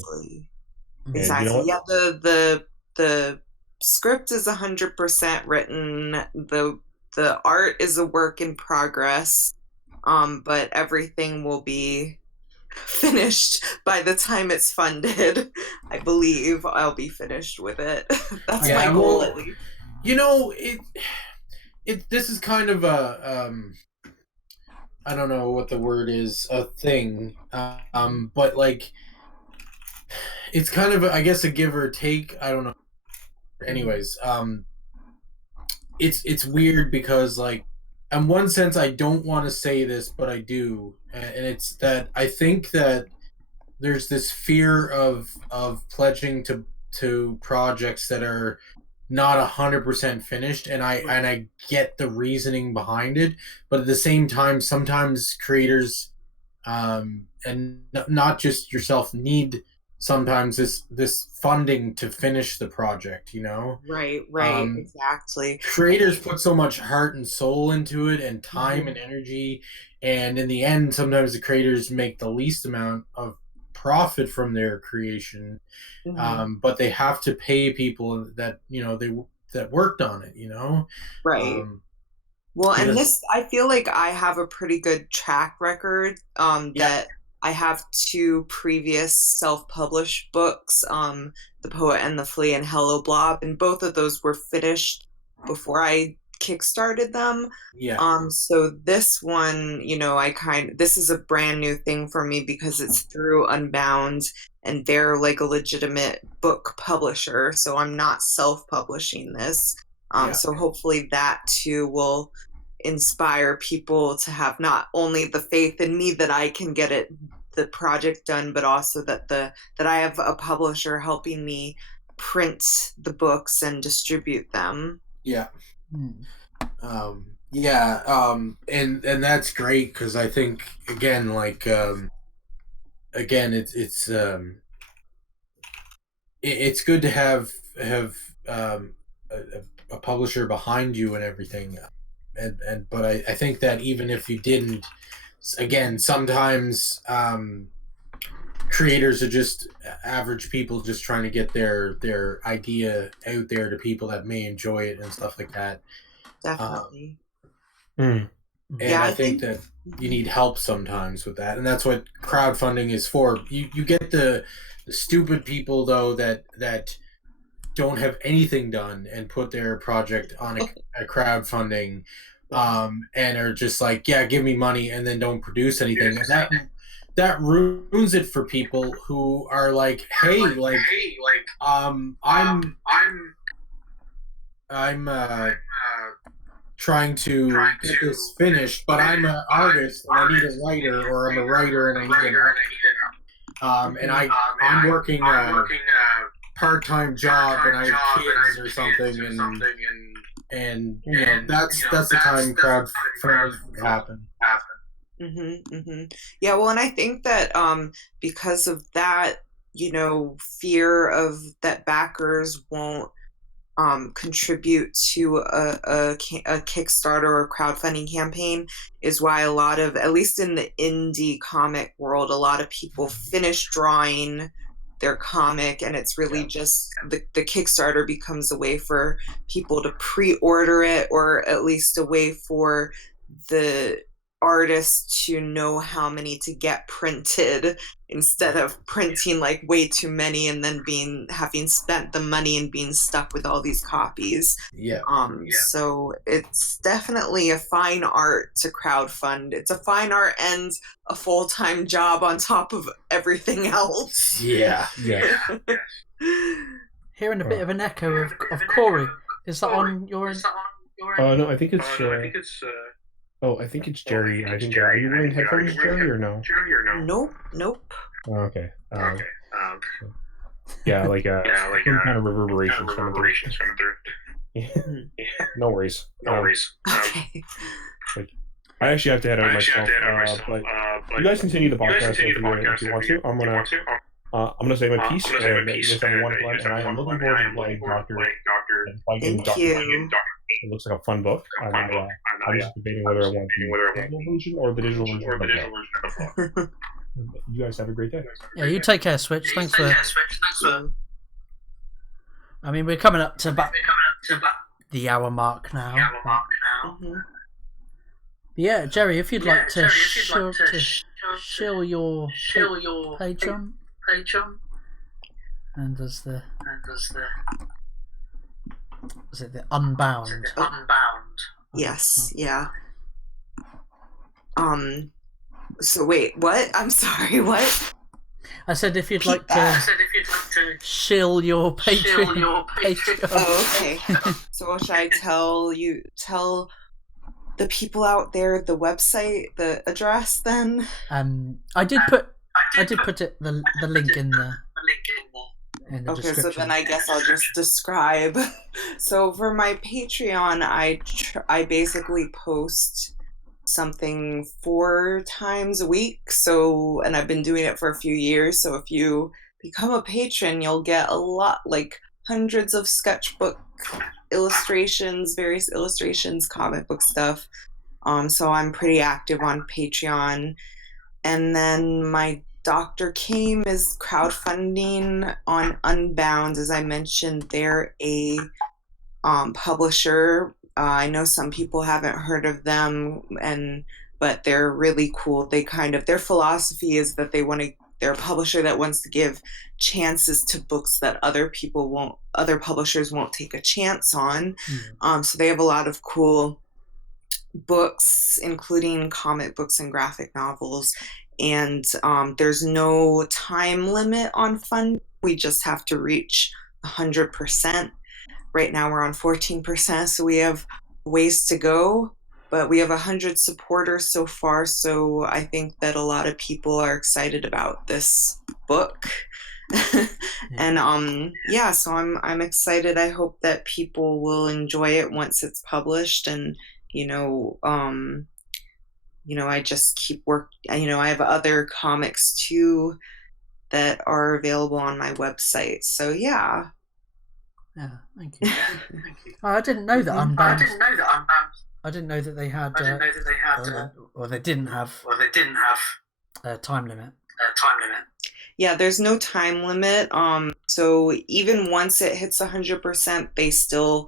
Exactly. You know what? Yeah, the script is 100% written. The art is a work in progress. But everything will be finished by the time it's funded. I believe I'll be finished with it. That's my goal, at least. You know, this is kind of a I don't know what the word is, a thing. But like, it's kind of, I guess, a give or take. I don't know. Anyways, it's weird because, like, in one sense, I don't want to say this, but I do, and it's that I think that there's this fear of pledging to projects that are not 100% finished, and I get the reasoning behind it, but at the same time, sometimes creators, and not just yourself, need sometimes this funding to finish the project, you know? Right, exactly. Creators put so much heart and soul into it, and time and energy, and in the end, sometimes the creators make the least amount of profit from their creation, but they have to pay people that, you know, that worked on it, you know? Right. Well, and this, I feel like I have a pretty good track record, that I have 2 previous self-published books, The Poet and the Flea and Hello Blob, and both of those were finished before I kickstarted them. So this one, you know, this is a brand new thing for me because it's through Unbound, and they're like a legitimate book publisher, so I'm not self-publishing this. So hopefully that too will inspire people to have not only the faith in me that I can get the project done, but also that I have a publisher helping me print the books and distribute them. And that's great, because I think, again, like, again, it's good to have a publisher behind you and everything, but I think that even if you didn't, again, sometimes creators are just average people just trying to get their idea out there to people that may enjoy it and stuff like that. Definitely. And I think that you need help sometimes with that, and that's what crowdfunding is for. You get the stupid people, though, that don't have anything done and put their project on a crowdfunding, and are just like, yeah, give me money, and then don't produce anything, and that ruins it for people who are like, hey, I'm trying to get this finished, but I'm an artist and I need a writer, or I'm a writer and I need and I'm working a part-time job and I have kids or something, and you know, that's the time crowdfunding can happen. Yeah, well, and I think that because of that, you know, fear of that backers won't contribute to a Kickstarter or crowdfunding campaign is why a lot of, at least in the indie comic world, a lot of people finish drawing their comic, and it's really just the Kickstarter becomes a way for people to pre-order it, or at least a way for the artist to know how many to get printed, instead of printing like way too many and then having spent the money and being stuck with all these copies. So it's definitely a fine art to crowdfund. It's a fine art and a full-time job on top of everything else. Hearing a bit of an echo of Corey. Is that on your end? No, I think it's I think it's Geri. I think, are you wearing headphones, Geri, or no? Nope. Oh, okay. Yeah, like some kind of reverberations coming through. No worries. Okay. I actually have to head out myself, but you guys continue the podcast if you want to. I'm gonna say my piece, and you guys have a wonderful night, and I am looking forward to playing Plague And Doctor Caim. It looks like a fun book. I'm just debating whether I want the physical version or the digital version of the book. You guys have a great day. Yeah, you take care, Switch. Thanks for. I mean, we're coming up to about the hour mark now. Mm-hmm. Yeah, Geri, if you'd like to shill your Patreon. And there's the. Was it the Unbound? Yes, yeah. So wait, what? I'm sorry, what? I said if you'd like to shill your Patreon. Oh, okay. So should I tell the people out there the website, the address then? I did put the link in the Okay, description. so then I guess I'll just describe. So for my Patreon, I basically post something 4 times a week. So, and I've been doing it for a few years. So if you become a patron, you'll get a lot, like hundreds of sketchbook illustrations, various illustrations, comic book stuff. So I'm pretty active on Patreon. And then my Dr. Caim is crowdfunding on Unbound. As I mentioned, they're a publisher. I know some people haven't heard of them, but they're really cool. Their philosophy is that they're a publisher that wants to give chances to books that other publishers won't take a chance on. So they have a lot of cool books, including comic books and graphic novels. And there's no time limit on funding. We just have to reach 100%. Right now we're on 14%, so we have ways to go. But we have 100 supporters so far, so I think that a lot of people are excited about this book. And so I'm excited. I hope that people will enjoy it once it's published, and I just keep I have other comics too that are available on my website. So yeah. Yeah, thank you. I didn't know that Unbound. I didn't know that they had. Or they didn't have. A time limit. Yeah, there's no time limit. So even once it hits 100%, they still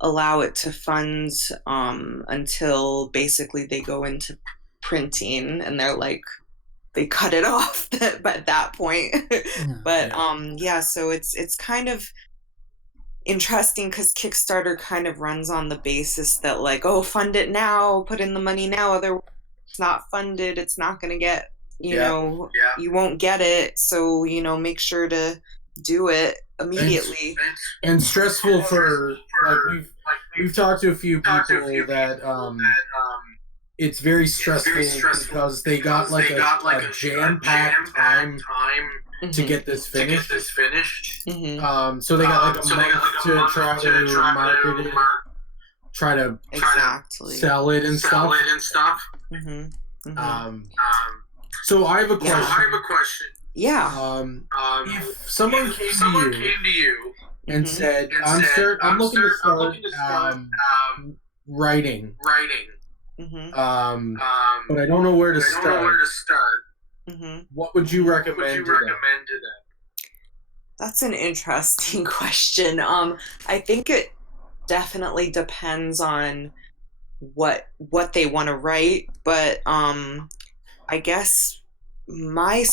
allow it to fund until basically they go into printing, and they cut it off at that point. But so it's kind of interesting because Kickstarter kind of runs on the basis that fund it now, put in the money now, otherwise it's not funded, it's not going to get you won't get it, so make sure to do it immediately. And stressful for we've talked to a few people that it's very stressful because they got a jam-packed time to get this finished. Mm-hmm. So they got a month to try to market it, try to sell it and stuff. Mm-hmm. Mm-hmm. So I have a question. Yeah. If someone came to you and said, "I'm looking to start writing. Mm-hmm. But I don't know where to start. Mm-hmm. What would you recommend to them? That's an interesting question. I think it definitely depends on what they want to write, but I guess my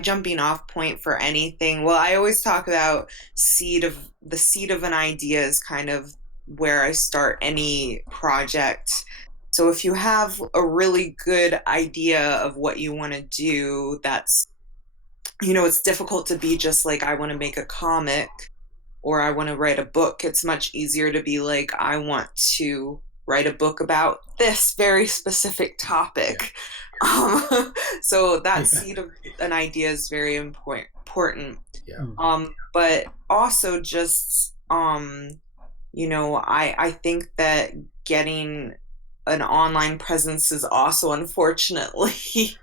jumping off point for anything, well, I always talk about the seed of an idea is kind of where I start any project. So if you have a really good idea of what you want to do, that's, it's difficult to be just like, I want to make a comic or I want to write a book. It's much easier to be like, I want to write a book about this very specific topic. So that seed of an idea is very important. Yeah. But also just, I think that getting an online presence is also unfortunately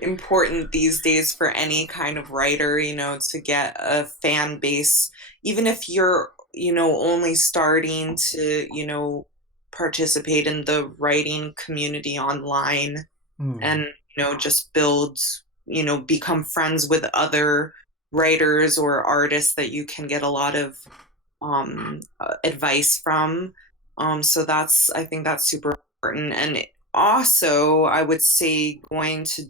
important these days for any kind of writer, to get a fan base, even if you're, only starting to, participate in the writing community online. And just build, become friends with other writers or artists that you can get a lot of advice from. So I think that's super important. And also, I would say going to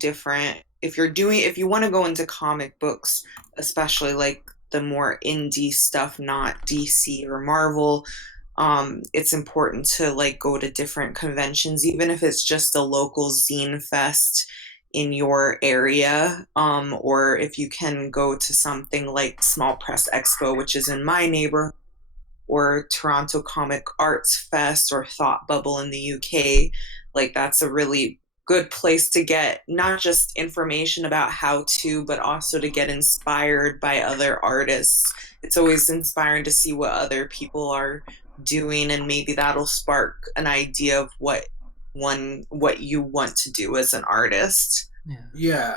if you want to go into comic books, especially like the more indie stuff, not DC or Marvel, it's important to like go to different conventions, even if it's just a local zine fest in your area, or if you can go to something like Small Press Expo, which is in my neighborhood, or Toronto Comic Arts Fest or Thought Bubble in the UK. Like that's a really good place to get not just information about how to, but also to get inspired by other artists. It's always inspiring to see what other people are doing, and maybe that'll spark an idea of what you want to do as an artist. Yeah,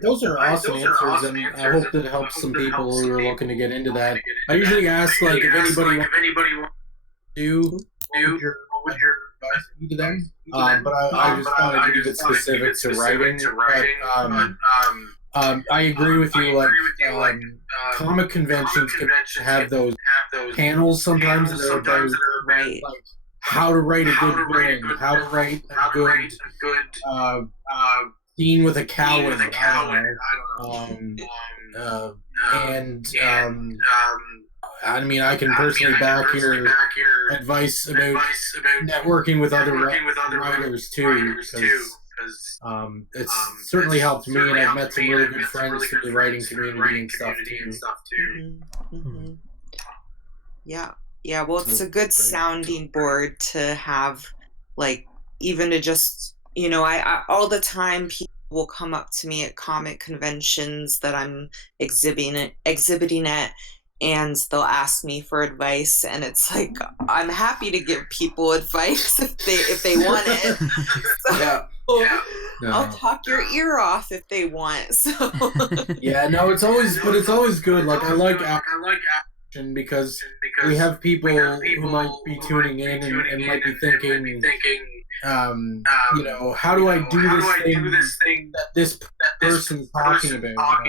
those are awesome answers, and I hope that helps some people who are looking to get into that. I usually ask like if anybody wants to do what your advice would be to them, but I just thought I'd leave it specific to writing. But I agree with you. Like comic conventions can have those panels sometimes that are about right. like how to write a good villain, how to write a good scene with a coward. I mean, I can personally back your advice about networking with other writers too, because it's certainly helped me, and I've met some really good friends through the writing community and stuff too. Mm-hmm. Yeah, well, it's a good sounding board to have, like, even to just, I all the time people will come up to me at comic conventions that I'm exhibiting at, and they'll ask me for advice, and it's like I'm happy to give people advice if they want it. So, I'll talk your ear off if they want. So yeah, no, it's always good. Like I like action because we have people who might be tuning in and might be thinking, how do I do this thing that this person's talking about?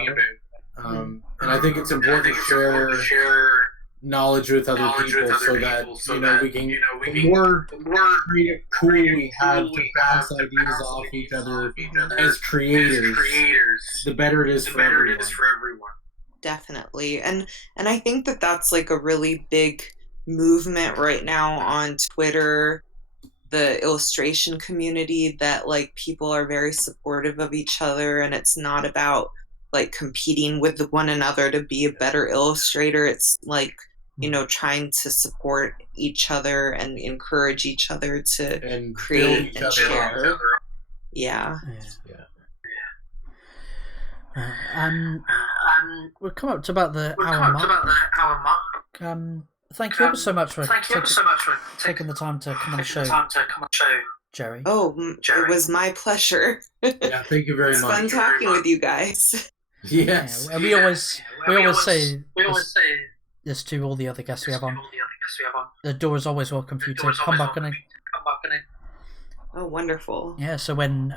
And I think it's important to share knowledge with other people so that we can the more creative pool we have to bounce ideas off each other as creators, the better it is for everyone. Definitely. And I think that that's like a really big movement right now on Twitter, the illustration community, that like people are very supportive of each other, and it's not about like competing with one another to be a better illustrator. It's like, trying to support each other and encourage each other to create and share. Yeah. We've come up to about the hour mark. Thank you ever so much for taking the time to come on the show, Geri. Oh, it was my pleasure. Yeah, thank you very much. It's fun talking with you guys. Yes. Yeah, we always say this to all the other guests we have on. The door is always welcome for you to come back in. Oh, wonderful. Yeah. So when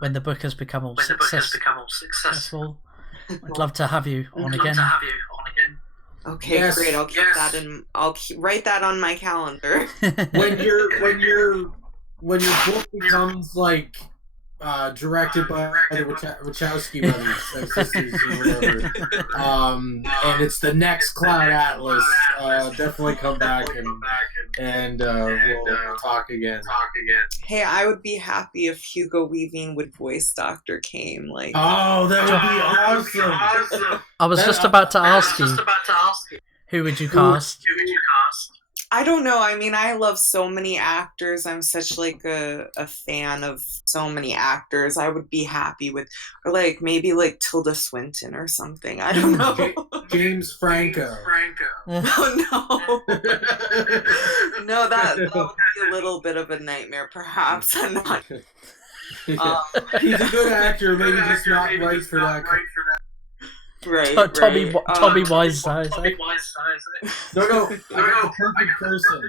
the book has become all successful, I'd love to have you on again. Okay, yes, great. I'll keep that in. Write that on my calendar. when your book becomes like directed by the Wachowski brothers, sisters, or whatever, and it's the next Cloud Atlas, definitely come back and we'll talk again. Hey, I would be happy if Hugo Weaving would voice Dr. Caim. Like, oh, that would be awesome. I was just about to ask you. Who would you cast? I don't know. I mean, I love so many actors. I'm such like a fan of so many actors. I would be happy with, or like maybe like Tilda Swinton or something. I don't know. James Franco. Oh, no. No, that would be a little bit of a nightmare, perhaps. I'm not. He's a good actor, maybe just not right for that. Right, Tommy Wiseau. No, the perfect person.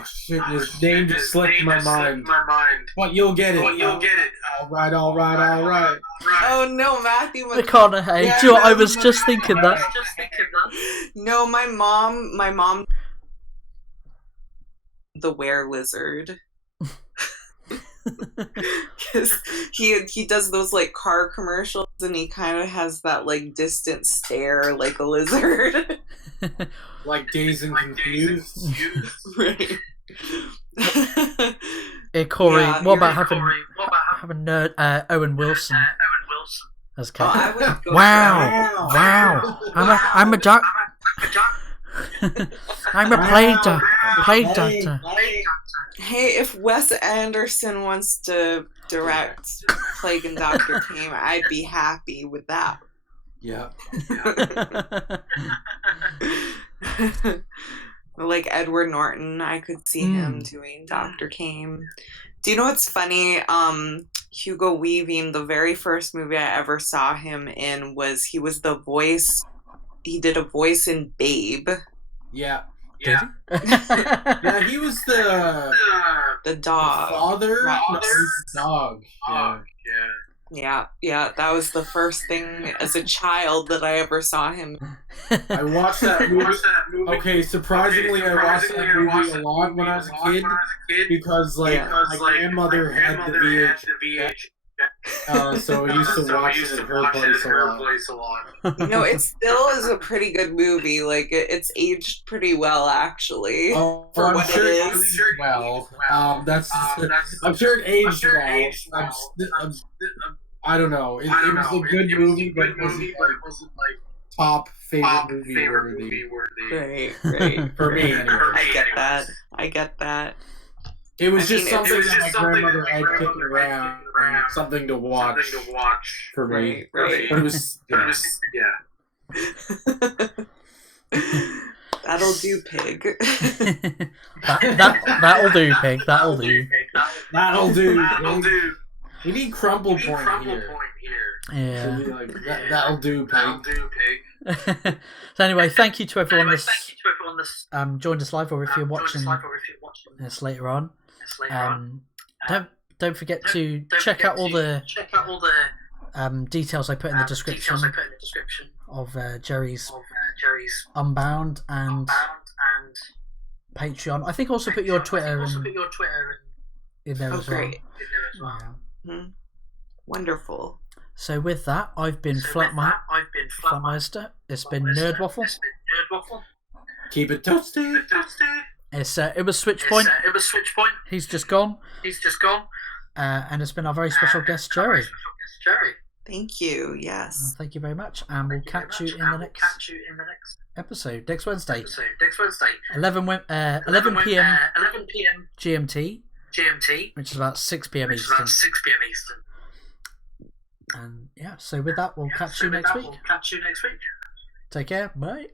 Oh shit! His name just slipped my mind. But you'll get it. All right. Oh no, Matthew McConaughey. Yeah, Do you know what? I that was was just my- thinking that. No, my mom, the were-lizard. Because he does those like car commercials, and he kind of has that like distant stare, like a lizard. Like Dazed and Confused. Right. Hey Corey, Yeah, what about having nerd Owen Wilson as Oh, I Caim? would go Wow. I'm a doc. I'm a plague doctor. Hey, if Wes Anderson wants to direct Plague and Doctor Caim, I'd be happy with that. Yeah. Like Edward Norton, I could see him doing Dr. Caim. Do you know what's funny? Hugo Weaving, the very first movie I ever saw him in he was the voice. He did a voice in Babe. Yeah. Yeah. Yeah, he was the dog. The father? Right. No, he's the dog. Yeah, that was the first thing as a child that I ever saw him. I watched that movie. Okay, surprisingly, I watched that movie a lot when I was a kid because, my grandmother had the VHS. So I used to watch it at her place a lot. You know, it still is a pretty good movie. Like, it's aged pretty well, actually. Oh, for I'm what sure it it is. aged well. I'm sure it aged well. I don't know. It was a good movie, but it wasn't like top favorite movie worthy. Right. For me, anyway. I get that. It was just something that my grandmother had kicking around, something to watch for me. Right. But it was, That'll do, pig. That'll do, pig. That'll do. That'll do. We need crumple point here. Yeah. So that'll do, pig. So anyway, thank you to everyone that's joined us live, or if you're watching this later on. Don't forget to check out all the details I put in the description of Geri's Unbound and Patreon. I think I also put your Twitter in there as well. Great. Yeah. Wonderful. So with that, I've been Flattmeister. It's been Nerd Waffle. Keep it toasty. It was Switchpoint. He's just gone. And it's been our very special guest, Geri. Thank you. Yes. Thank you very much, and we'll catch you in the next episode next Wednesday. 11 p.m. GMT, which is about 6 p.m. Eastern. And yeah, so with that, we'll catch you next week. Take care. Bye.